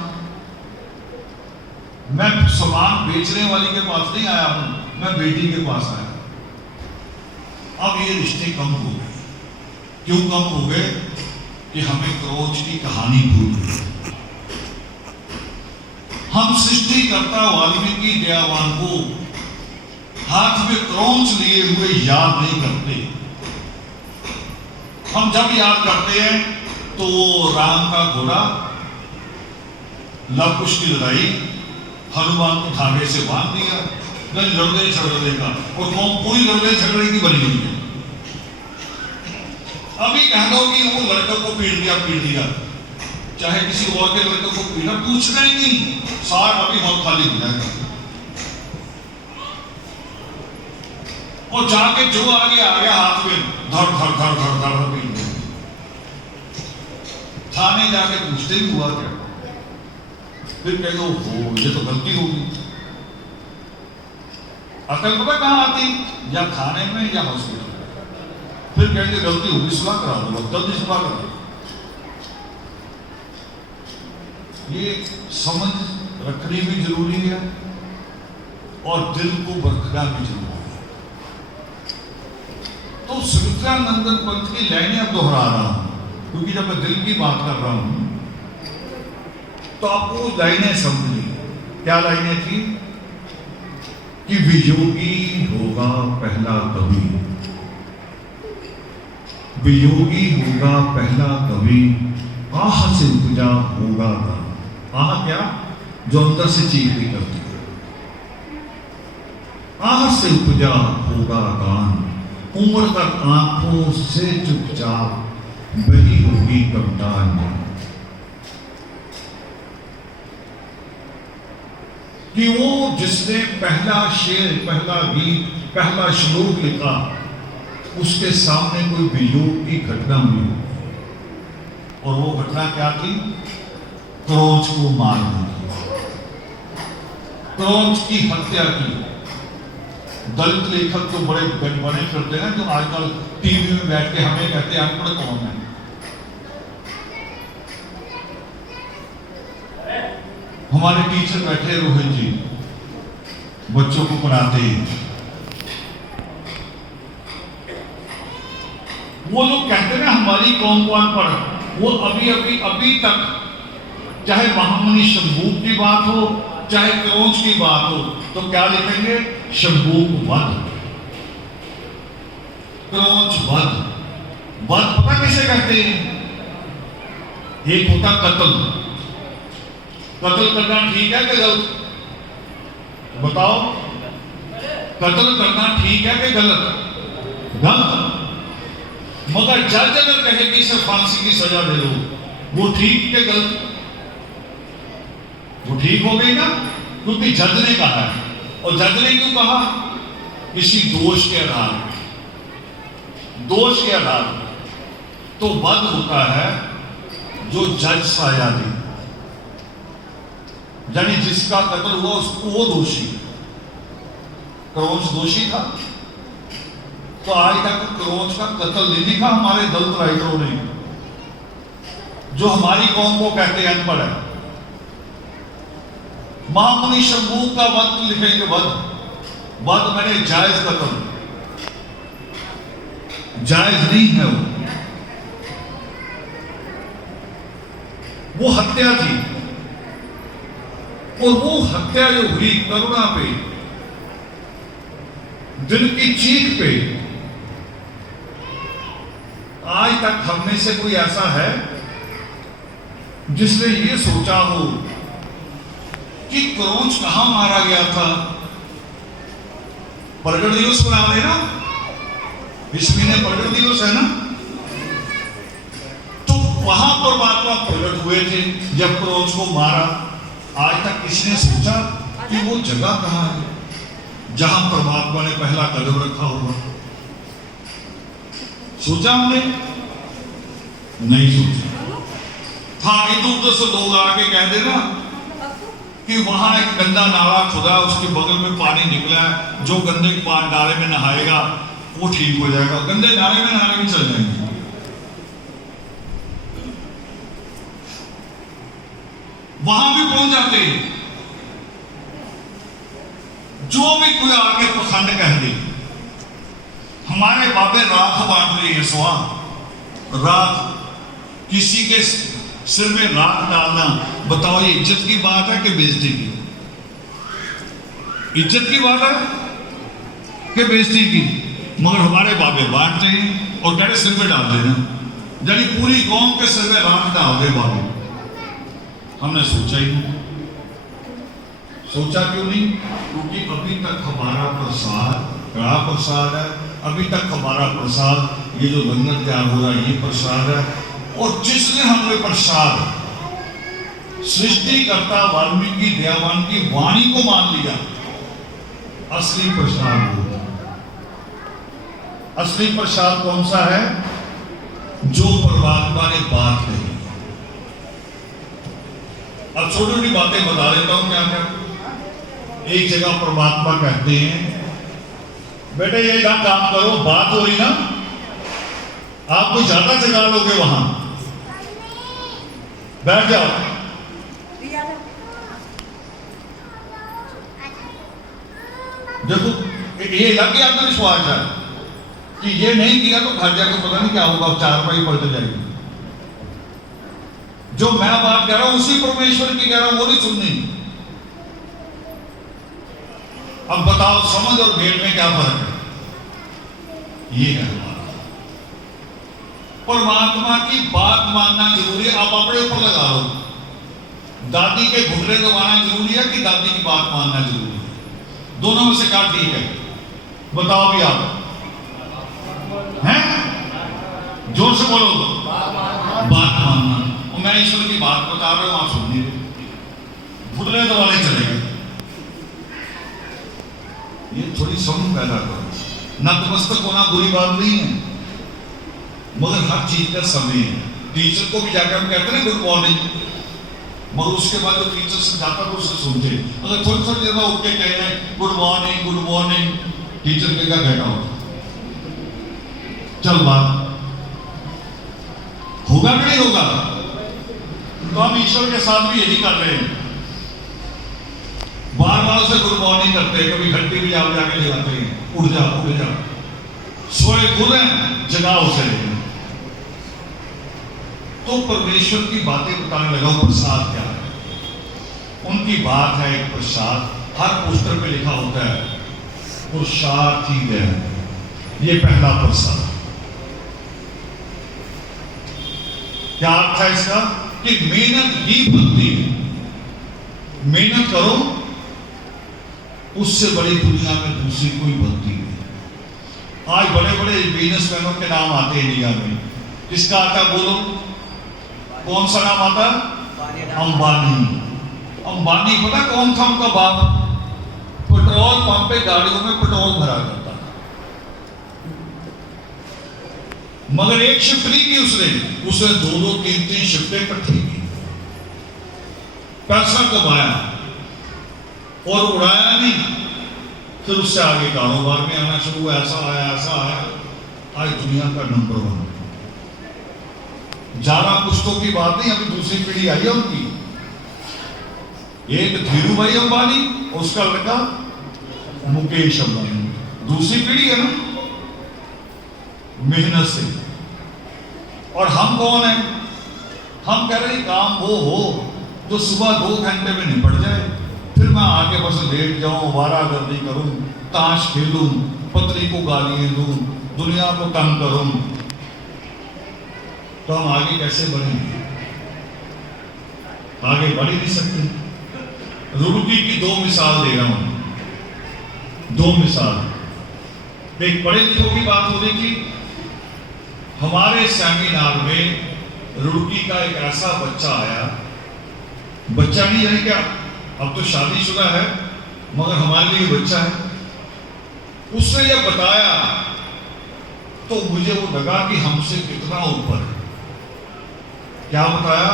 मैं सामान बेचने वाली के पास नहीं आया हूं, मैं बेटी के पास आया। अब ये रिश्ते कम हो गए। क्यों कम हो गए? कि हमें क्रोध की कहानी भूल गई। हम सृष्टिकर्ता वाल्मीकि दयावान को हाथ में क्रौंच लिए हुए याद नहीं करते। हम जब याद करते हैं तो राम का घोड़ा, लव कुश की लड़ाई, हनुमान को धागे से बांध दिया, लड़ने झगड़ने का, और कौन पूरी लड़ने झगड़े की बनी हुई है। अभी कह दो कि वो लड़के को पीट दिया, चाहे किसी और के लड़के को पीटा, पूछना ही नहीं, सार अभी बहुत खाली हो जाएगा। और जाके जो आगे आ गया हाथ में धड़ धड़ धड़ धड़ धड़ पीट दिया। थाने जाके पूछते भी हुआ क्या, फिर कह दो हो ये तो गलती होगी। अकल पता कहां आती? या थाने में या हॉस्पिटल। फिर कहेंगे गलती होगी, सुलह करा दो, जल्दी सुलह करा दो। ये समझ रखनी भी जरूरी है और दिल को बरकरार भी जरूरी है। तो सुमित्रानंदन पंत की लाइनें अब दोहरा रहा हूं, क्योंकि जब मैं दिल की बात कर रहा हूं तो आपको लाइनें समझी। क्या लाइनें थी? कि वियोगी होगा पहला कवि, वियोगी होगा पहला कवि, आह से उपजा होगा गान। आह क्या? जो अंदर से चीख भी करती है। आह से उपजा होगा गान, उम्र तक आंखों से चुपचाप वही होगी कविता। कि वो जिसने पहला शेर, पहला गीत, पहला श्लोक लिखा, उसके सामने कोई वियोग की घटना हुई, और वो घटना क्या थी? क्रोध को मारना, क्रोध की हत्या की। दलित लेखक तो बड़े बने फिरते हैं, जो आजकल टीवी में बैठ के हमें कहते हैं अनपढ़ कौन है। हमारे टीचर बैठे रोहित जी, बच्चों को पढ़ाते हैं, वो लोग कहते हैं हमारी कौन को अनपढ़। वो अभी तक चाहे महामुनि शंभू की बात हो, चाहे क्रोध की बात हो, तो क्या लिखेंगे? शंभू वध, क्रोध वध। वध पता किसे कहते हैं? एक होता कत्ल। कत्ल करना ठीक है कि गलत? बताओ, कत्ल करना ठीक है कि गलत? गलत। मगर जज अगर कहे कि इसे फांसी की सजा दे दो, वो ठीक के गलत? वो ठीक हो गई ना, क्योंकि जज ने कहा है। और जज ने क्यों कहा? किसी दोष के आधार पर। दोष के आधार पर तो वध होता है जो जज साया दे, यानी जिसका कत्ल हुआ उसको वो दोषी। क्रोंच दोषी था, तो आज तक क्रोंच का कत्ल नहीं लिखा हमारे दलित राइटरों ने, जो हमारी कौम को कहते हैं अनपढ़ है। महामुनि शंभू का वध लिखेंगे, वध मैंने जायज कत्ल, जायज नहीं है वो हत्या थी। और वो हत्या जो हुई करुणा पे, दिल की चीख पे, आज तक हम में से कोई ऐसा है जिसने ये सोचा हो कि क्रोंच कहां मारा गया था? प्रगट दिवस मना रहे ना, इस महीने प्रगट दिवस है ना, तो वहां परमात्मा प्रगट हुए थे जब क्रोंच को मारा। आज तक किसने सोचा कि वो जगह कहां है जहां परमात्मा ने पहला कदम रखा होगा? सोचा हमने? नहीं सोचा। हाँ, इधर उधर से लोग आके कह देना कि वहां एक गंदा नाला खुदा, उसके बगल में पानी निकला है, जो गंदे नाले में नहाएगा वो ठीक हो जाएगा। गंदे नाले में नहाने में चल जाएंगे। वहां भी पहुंच जाते हैं। जो भी कोई आके पखंड कह दे, हमारे बाबे राख बांट रही है। स्वाह राख, किसी के सिर में राख डालना, बताओ ये इज्जत की बात है कि बेइज्जती की? इज्जत की बात है कि बेइज्जती की? मगर हमारे बाबे बांटते हैं और कह रहे सिर में डाल देना, यानी पूरी कौम के सिर में राख डाल दे बाबे। हमने सोचा ही नहीं। सोचा क्यों नहीं? क्योंकि अभी तक हमारा प्रसाद कड़ा प्रसाद है। अभी तक हमारा प्रसाद, ये जो लंगर तैयार हो रहा है, ये प्रसाद है। और जिसने हमें प्रसाद सृष्टिकर्ता वाल्मीकि दयावान की वाणी को मान लिया, असली प्रसाद होगा। असली प्रसाद कौन सा है? जो परमात्मा ने बात कही। अब छोटी छोटी बातें बता देता हूं। क्या क्या? एक जगह परमात्मा कहते हैं, बेटे ये ना काम करो, बात हो रही ना, आप कोई ज्यादा जगा लोगे, वहां बैठ जाओ। देखो ये लग गया विश्वास है कि ये नहीं किया तो घर जाकर पता नहीं क्या होगा, चारपाई पलट जाएगी। जो मैं बात कह रहा हूं उसी परमेश्वर की कह रहा हूं, वो नहीं सुननी। अब बताओ समझ और भेद में क्या फर्क है? ये है परमात्मा की बात मानना जरूरी है। आप अपने ऊपर लगा लो, दादी के घुटने दबाना जरूरी है कि दादी की बात मानना जरूरी है? दोनों में से क्या ठीक है? बताओ भी आप हैं? जोर से बोलो। बात मानना। और मैं ईश्वर की बात बता रहा हूं, आप सुनिए। घुटने दबाने चले गए, ये थोड़ी समझ पैदा करो। नतमस्तक होना बुरी बात नहीं है, मगर हर चीज का समय है। टीचर को भी जाकर हम कहते हैं गुड मॉर्निंग, मगर उसके बाद जो टीचर से जाता तो उसे सुनते। अगर थोड़ी थोड़ी देर में उठ के कह रहे हैं गुड मॉर्निंग, टीचर के क्या कहना होता? चल बात होगा कि नहीं होगा? तो हम ईश्वर के साथ भी यही कर रहे हैं, बार बार से गुड मॉर्निंग करते हैं। कभी घंटी भी आप जाके जगाते हैं, उठ जा, सोए खुद हैं, जगाओ से। तो परमेश्वर की बातें बताने लगा। प्रसाद क्या है? उनकी बात है एक प्रसाद। हर पोस्टर पे लिखा होता है प्रसाद ही है, ये पहला प्रसाद। क्या अर्थ है इसका? कि मेहनत ही भक्ति है। मेहनत करो, उससे बड़ी दुनिया में दूसरी कोई भक्ति नहीं। आज बड़े बड़े बिजनेसमैनों के नाम आते हैं इंडिया में। किसका आता बोलो? कौन सा नाम आता? अंबानी। अंबानी पता कौन था उनका बाप? पेट्रोल पंप पे गाड़ियों में पेट्रोल भरा करता था, मगर एक शिफ्ट नहीं की उसने दो दो तीन तीन शिफ्टें इकट्ठी की, पैसा कमाया और उड़ाया नहीं। फिर उससे आगे कारोबार में आना शुरू हुआ, ऐसा आया आज दुनिया का नंबर 1। ज्यादा पुश्तों की बात नहीं, अभी दूसरी पीढ़ी आई है उनकी। एक धीरू भाई अंबानी, उसका लड़का मुकेश अंबानी, दूसरी पीढ़ी है ना मेहनत से। और हम कौन है? हम कह रहे हैं काम वो हो जो सुबह 2 घंटे में निपट जाए, फिर मैं आके बस लेट जाऊं, वारागर्दी करूं, ताश खेलूं, पत्नी को गालियां दूं, दुनिया को तंग करूं, तो हम आगे कैसे बढ़ेंगे? आगे बढ़ ही नहीं सकते। रुड़की की 2 मिसाल दे रहा हूं, 2 मिसाल। एक पढ़े लिखों की बात हो रही थी। हमारे सेमिनार में रुड़की का एक ऐसा बच्चा आया, बच्चा नहीं यानी क्या, अब तो शादीशुदा है मगर हमारे लिए बच्चा है। उसने जब बताया तो मुझे वो लगा कि हमसे कितना ऊपर है। क्या बताया?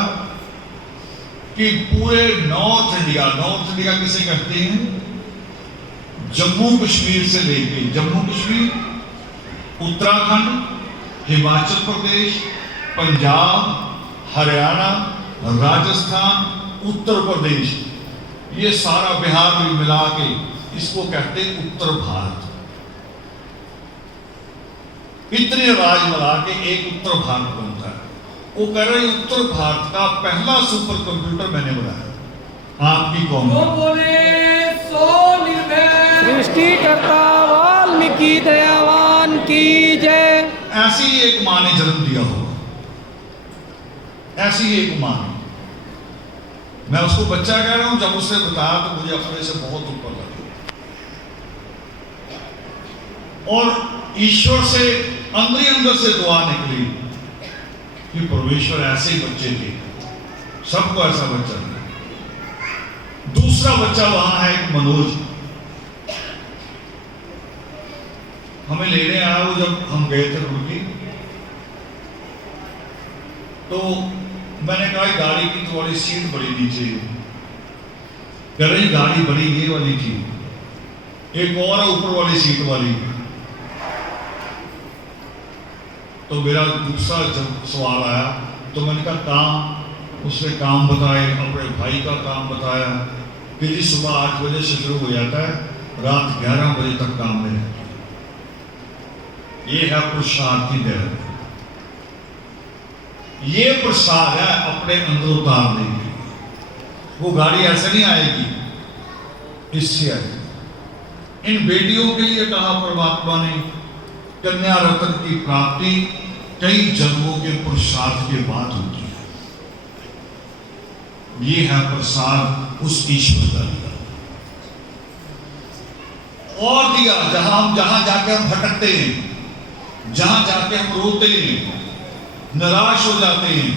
कि पूरे नॉर्थ इंडिया किसे कहते हैं? जम्मू कश्मीर से लेके जम्मू कश्मीर, उत्तराखंड, हिमाचल प्रदेश, पंजाब, हरियाणा, राजस्थान, उत्तर प्रदेश, ये सारा बिहार भी मिला के इसको कहते हैं उत्तर भारत। इतने राज मिला के एक उत्तर भारत बनता है। वो कह रहे उत्तर भारत का पहला सुपर कंप्यूटर मैंने बनाया। आपकी कौन? सृष्टिकर्ता वाल्मीकि दयावान की जय। ऐसी एक माँ ने जन्म दिया होगा, ऐसी एक माँ ने। मैं उसको बच्चा कह रहा हूं, जब उसने बताया तो मुझे अपने से बहुत ऊपर लगा। और ईश्वर से अंदर से दुआ निकली कि परमेश्वर ऐसे ही बच्चे थे, सबको ऐसा बच्चा दिया। दूसरा बच्चा वहां है एक मनोज, हमें लेने आया वो जब हम गए थे रुड़की। तो मैंने कहा गाड़ी की थोड़ी सीट बड़ी नीचे है। कह रही गाड़ी बड़ी ये वाली थी, एक और है ऊपर वाली सीट वाली। तो मेरा दूसरा जब सवाल आया तो मैंने कहा काम, उसने काम बताए, अपने भाई का काम बताया कि जी सुबह 8 बजे से शुरू हो जाता है, रात 11 बजे तक काम में रहता है। ये है प्रसाद की दया। ये प्रसाद है अपने अंदर उतारने की। वो गाड़ी ऐसे नहीं आएगी, इससे आएगी। इन बेटियों के लिए कहा परमात्मा ने, कन्या रत्न की प्राप्ति कई जन्मों के प्रसाद के बाद होती है। ये है प्रसाद उस ईश्वर का दिया और दिया। जहां जाके हम भटकते हैं, जहां जाके हम रोते हैं, निराश हो जाते हैं,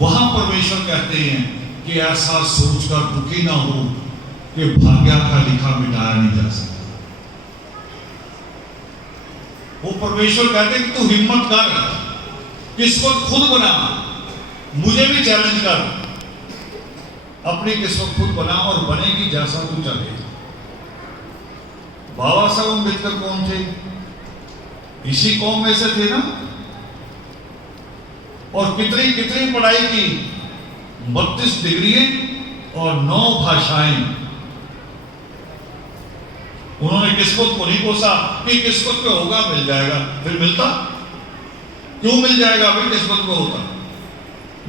वहां परमेश्वर कहते हैं कि ऐसा सोचकर दुखी ना हो कि भाग्य का लिखा मिटाया नहीं जा सकता। वो परमेश्वर कहते हैं कि तू हिम्मत कर, किस्मत खुद बना, मुझे भी चैलेंज कर, अपनी किस्मत खुद बना और बनेगी जैसा तू चाहे। बाबा साहब अम्बेडकर कौन थे? इसी कौम में से थे ना। और कितनी पढ़ाई की, 32 डिग्री और 9 भाषाएं। उन्होंने किस्मत को नहीं कोसा कि किस्मत पे होगा मिल जाएगा, फिर मिलता क्यों? मिल जाएगा भाई, किस्मत पे होता।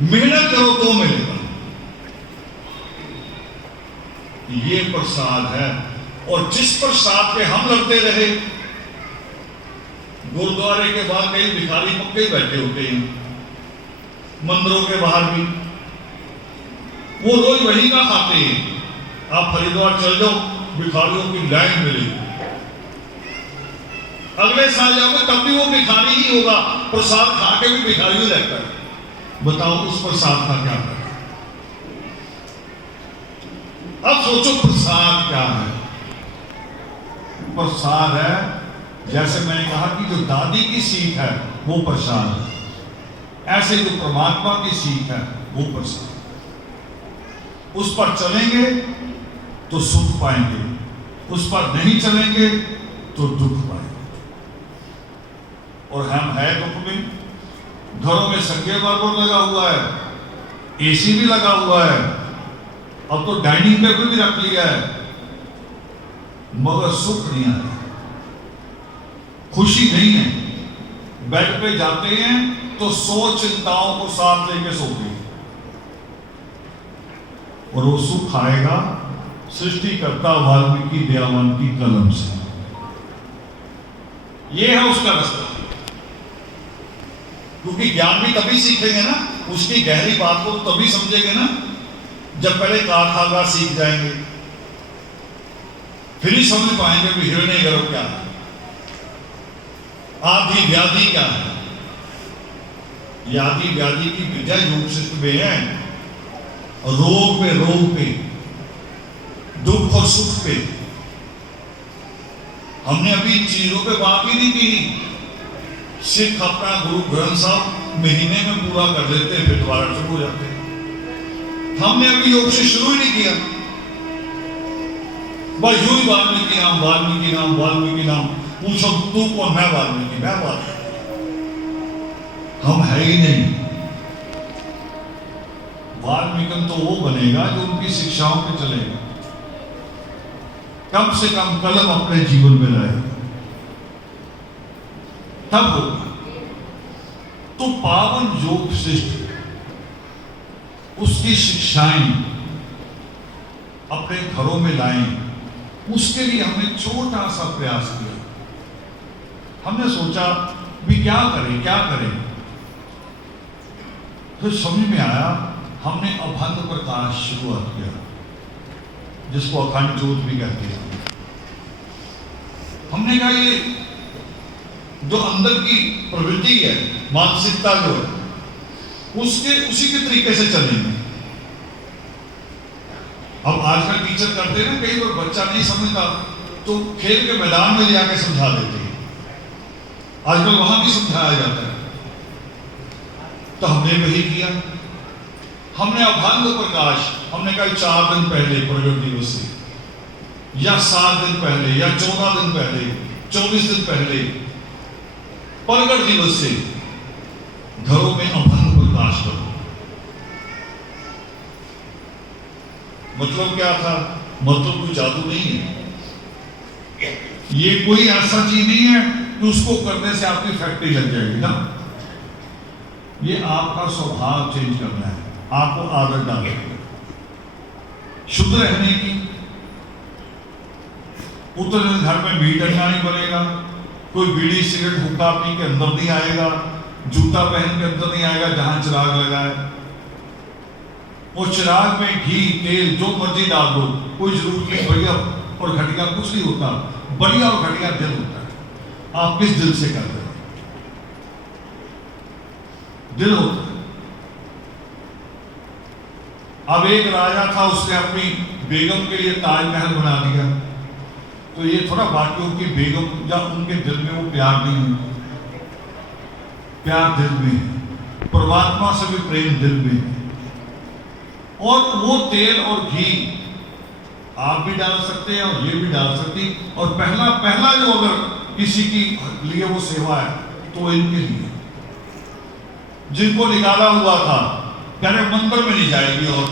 मेहनत करो तो मिलेगा। ये प्रसाद है। और जिस प्रसाद पे हम लगते रहे, गुरुद्वारे के बाद कई भिखारी पक्के बैठे होते हैं, मंदिरों के बाहर भी। वो रोज वही का खाते हैं। आप हरिद्वार चल जाओ, भिखारियों की लाइन मिलेगी। अगले साल जाओगे तब भी वो भिखारी ही होगा, प्रसाद खा के भी भिखारी ही रहता है। बताओ उस प्रसाद का क्या करें? अब सोचो प्रसाद क्या है। प्रसाद है, जैसे मैंने कहा कि जो दादी की सीख है वो प्रसाद है, ऐसे जो परमात्मा की सीख है वो प्रसाद। उस पर चलेंगे तो सुख पाएंगे, उस पर नहीं चलेंगे तो दुख पाएंगे। और हम है दुख में। घरों में संख्या बार लगा हुआ है, एसी भी लगा हुआ है, अब तो डाइनिंग टेबल भी रख लिया है, मगर सुख नहीं आया, खुशी नहीं है। बेड पे जाते हैं तो 100 चिंताओं को साथ लेके सोते हैं। और वो सुख आएगा सृष्टिकर्ता वाल्मीकि दयावान की कलम से। ये है उसका रास्ता। क्योंकि ज्ञान भी तभी सीखेंगे ना, उसकी गहरी बात को तभी समझेंगे ना, जब पहले का खागा सीख जाएंगे, फिर ही समझ पाएंगे कि हिरण्यगर्भ क्या है, आदि व्याधि क्या है। आदि व्याधि की विद्या योग शिष्ट में है। रोग पे रोग पे, दुख और सुख पे। हमने अभी चीजों पे बात ही नहीं की। सिख अपना गुरु ग्रंथ साहब महीने में पूरा कर देते हैं, फिर दोबारा शुरू हो जाते हैं। हमने अभी योग से शुरू ही नहीं किया। बस यूं ही वाल्मीकि नाम, वाल्मीकि नाम, वाल्मीकि नाम। पूछो तू कौन? मैं वाल्मीकि, मैं वाल्मीकि। हम है ही नहीं। वाल्मीकि तो वो बनेगा जो उनकी शिक्षाओं पे चलेगा, कम से कम कलम अपने जीवन में लाए, तब होगा। तो पावन योग शिष्ट उसकी शिक्षाएं अपने घरों में लाएं, उसके लिए हमने छोटा सा प्रयास किया। हमने सोचा भी क्या करें क्या करें। फिर समझ में आया, हमने अभंग प्रकाश शुरुआत किया, जिसको अखंड ज्योत भी कहते हैं। हमने कहा ये जो अंदर की प्रवृत्ति है, मानसिकता जो है, उसके उसी के तरीके से चलेंगे। अब आजकल टीचर करते हैं ना, कई बार बच्चा नहीं समझता तो खेल के मैदान में ले आके समझा देते हैं। आजकल वहां भी समझाया जाता है। तो हमने वही किया। हमने अभंग प्रकाश, हमने कहा 4 दिन पहले प्रगट दिवस से, या 7 दिन पहले, या 14 दिन पहले, 24 दिन पहले प्रगट दिवस से घरों में अभंग प्रकाश करो। मतलब क्या था? मतलब कोई जादू नहीं है, ये कोई ऐसा चीज नहीं है कि उसको करने से आपकी फैक्ट्री लग जाएगी ना। ये आपका स्वभाव चेंज करना है, आपको आदत डालनी है शुद्ध रहने की। उतने दिन घर में मीठा नहीं बनेगा, कोई बीड़ी सिगरेट हुक्का पी के अंदर नहीं आएगा, जूता पहन के अंदर नहीं आएगा जहां चिराग लगा है। वो चिराग में घी तेल जो मर्जी डाल दो, कोई जरूरत नहीं। बढ़िया और घटिया कुछ नहीं होता, बढ़िया और घटिया दिल होता है। आप किस दिल से कर रहे हो? दिल होता है। अब एक राजा था, उसने अपनी बेगम के लिए ताजमहल बना दिया। तो ये थोड़ा बाकी उनकी बेगम या उनके दिल में वो प्यार नहीं है। प्यार दिल में, परमात्मा से भी प्रेम दिल में। और वो तेल और घी आप भी डाल सकते हैं और ये भी डाल सकती। और पहला जो अगर किसी की लिए वो सेवा है तो इनके लिए, जिनको निकाला हुआ था, कह रहे मंदिर में नहीं जाएगी और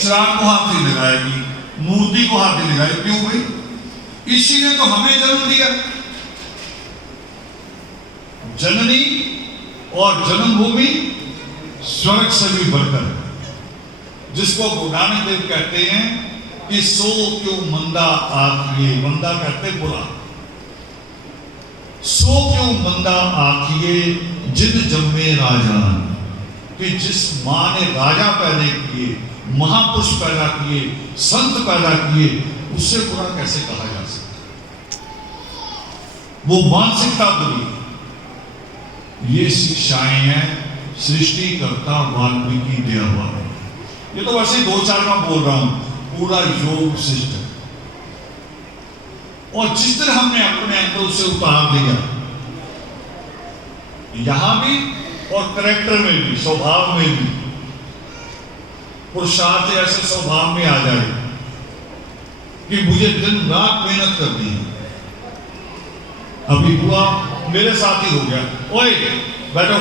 चिराग को हाथ नहीं लगाएगी, मूर्ति को हाथ नहीं लगाएगी। क्यों भाई? इसी ने तो हमें जन्म दिया। जननी और जन्मभूमि स्वर्ग से भी बढ़कर, जिसको गुरु नानक देव कहते हैं कि सो क्यों मंदा आखिए। मंदा कहते बुरा। सो क्यों मंदा आखिए जिन जम्मे राजान। कि जिस मां ने राजा पैदा किए, महापुरुष पैदा किए, संत पैदा किए, उससे बुरा कैसे कहा जा सकता? वो मानसिकता बुरी। ये शिक्षाएं हैं सृष्टिकर्ता वाल्मीकि दयावान। ये तो वैसे 2-4 में बोल रहा हूं, पूरा योग सिस्टम। और जिस तरह हमने अपने अंदर उसे उतार दिया, यहां भी और करेक्टर में भी, स्वभाव में भी, पुरुषार्थ ऐसे स्वभाव में आ जाए कि मुझे दिन रात मेहनत करनी है। अभी हुआ मेरे साथ ही हो गया, ओए बैठो,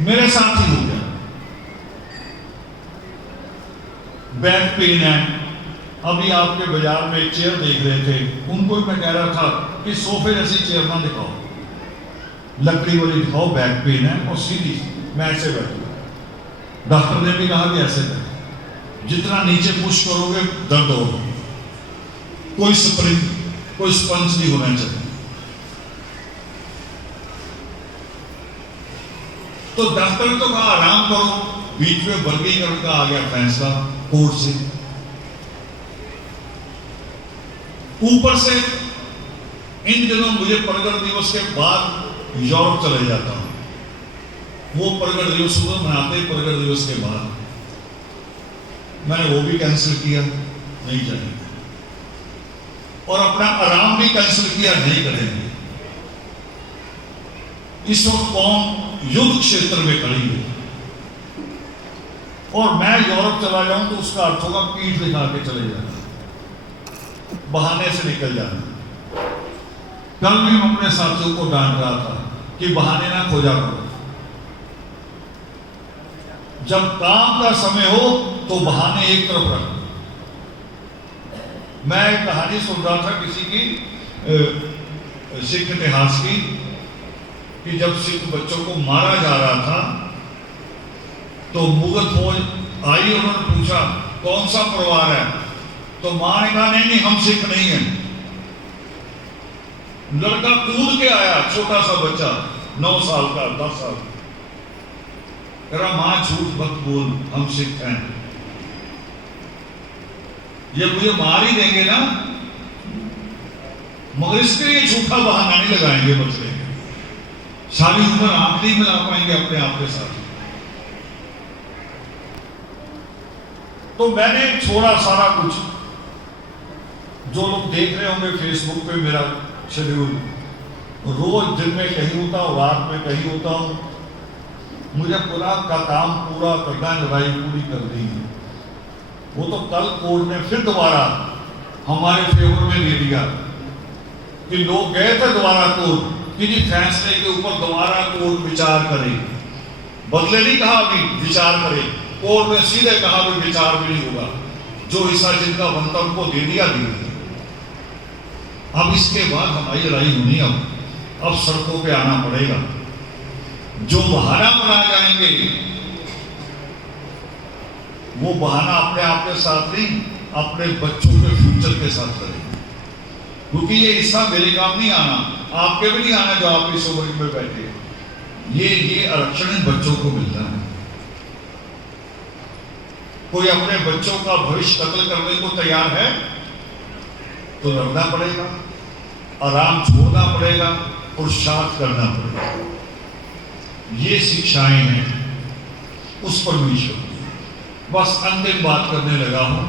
मेरे साथ ही हो गया। बैक पेन है। अभी आपके बाजार में एक चेयर देख रहे थे, उनको मैं कह रहा था कि सोफे जैसी चेयर ना दिखाओ, लकड़ी वाली दिखाओ, बैक पेन है और सीधी, मैं ऐसे बैठूंगा। डॉक्टर ने भी कहा कि ऐसे बैठो, जितना नीचे पुश करोगे दर्द होगा, कोई स्प्रिंग, कोई स्पंज नहीं होना चाहिए। तो डॉक्टर ने तो कहा आराम करो, बीच में वर्गीकरण का आ गया फैसला कोर्ट से। ऊपर से इन दिनों मुझे प्रगट दिवस के बाद यूरोप चले जाता हूं। वो प्रगट दिवस मनाते, प्रगट दिवस के बाद मैंने वो भी कैंसिल किया, नहीं चाहिए, और अपना आराम भी कैंसिल किया, नहीं करेंगे। इस वक्त कौन युद्ध क्षेत्र में खड़ी है, और मैं यूरोप चला जाऊं तो उसका अर्थ होगा पीठ दिखा के चले जाना, बहाने से निकल जाना। कल भी मैं अपने साथियों को डांट रहा था कि बहाने ना खोजा करो, जब काम का समय हो तो बहाने एक तरफ रखो। मैं एक कहानी सुन रहा था किसी की, सिख इतिहास की, कि जब सिख बच्चों को मारा जा रहा था तो मुगल फौज आई, उन्होंने पूछा कौन सा परिवार है, तो मां ने कहा नहीं हम सिख नहीं हैं। लड़का कूद के आया, छोटा सा बच्चा 9 साल का, 10 साल, कह रहा मां झूठ मत बोल, हम सिख हैं, ये मुझे मार ही देंगे ना, मगर इसके लिए झूठा बहाना नहीं लगाएंगे बच्चे, सारी उम्र आप नहीं मिला पाएंगे अपने आप के साथ। तो मैंने छोड़ा सारा कुछ। जो लोग देख रहे होंगे फेसबुक पे मेरा शेड्यूल, रोज दिन में कहीं होता हूँ, रात में कहीं होता हूँ, मुझे पूरा का काम पूरा करना, लड़ाई पूरी करनी है। वो तो कल कोर्ट ने फिर दोबारा हमारे फेवर में दे दिया कि लोग गए थे दोबारा कोर्ट, कि जी फैसले के ऊपर दोबारा कोर्ट विचार करे, बदले नहीं कहा अभी विचार करे, कोर्ट ने सीधे कहा भी विचार भी नहीं होगा, जो हिस्सा जिनका बनता उनको दे दिया। अब इसके बाद हमारी लड़ाई होनी, अब सड़कों पे आना पड़ेगा। जो बहाना बना जाएंगे वो बहाना अपने आप के साथ नहीं, अपने बच्चों के फ्यूचर के साथ करेंगे, क्योंकि ये हिस्सा मेरे काम नहीं आना, आपके भी नहीं आना जो आप इस उम्र में बैठे। ये आरक्षण इन बच्चों को मिलता है। कोई अपने बच्चों का भविष्य कत्ल करने को तैयार है तो लड़ना पड़ेगा, आराम छोड़ना पड़ेगा, पुरुषार्थ करना पड़ेगा। ये शिक्षाएं हैं उस परमेश्वर। बस अंतिम बात करने लगा हूं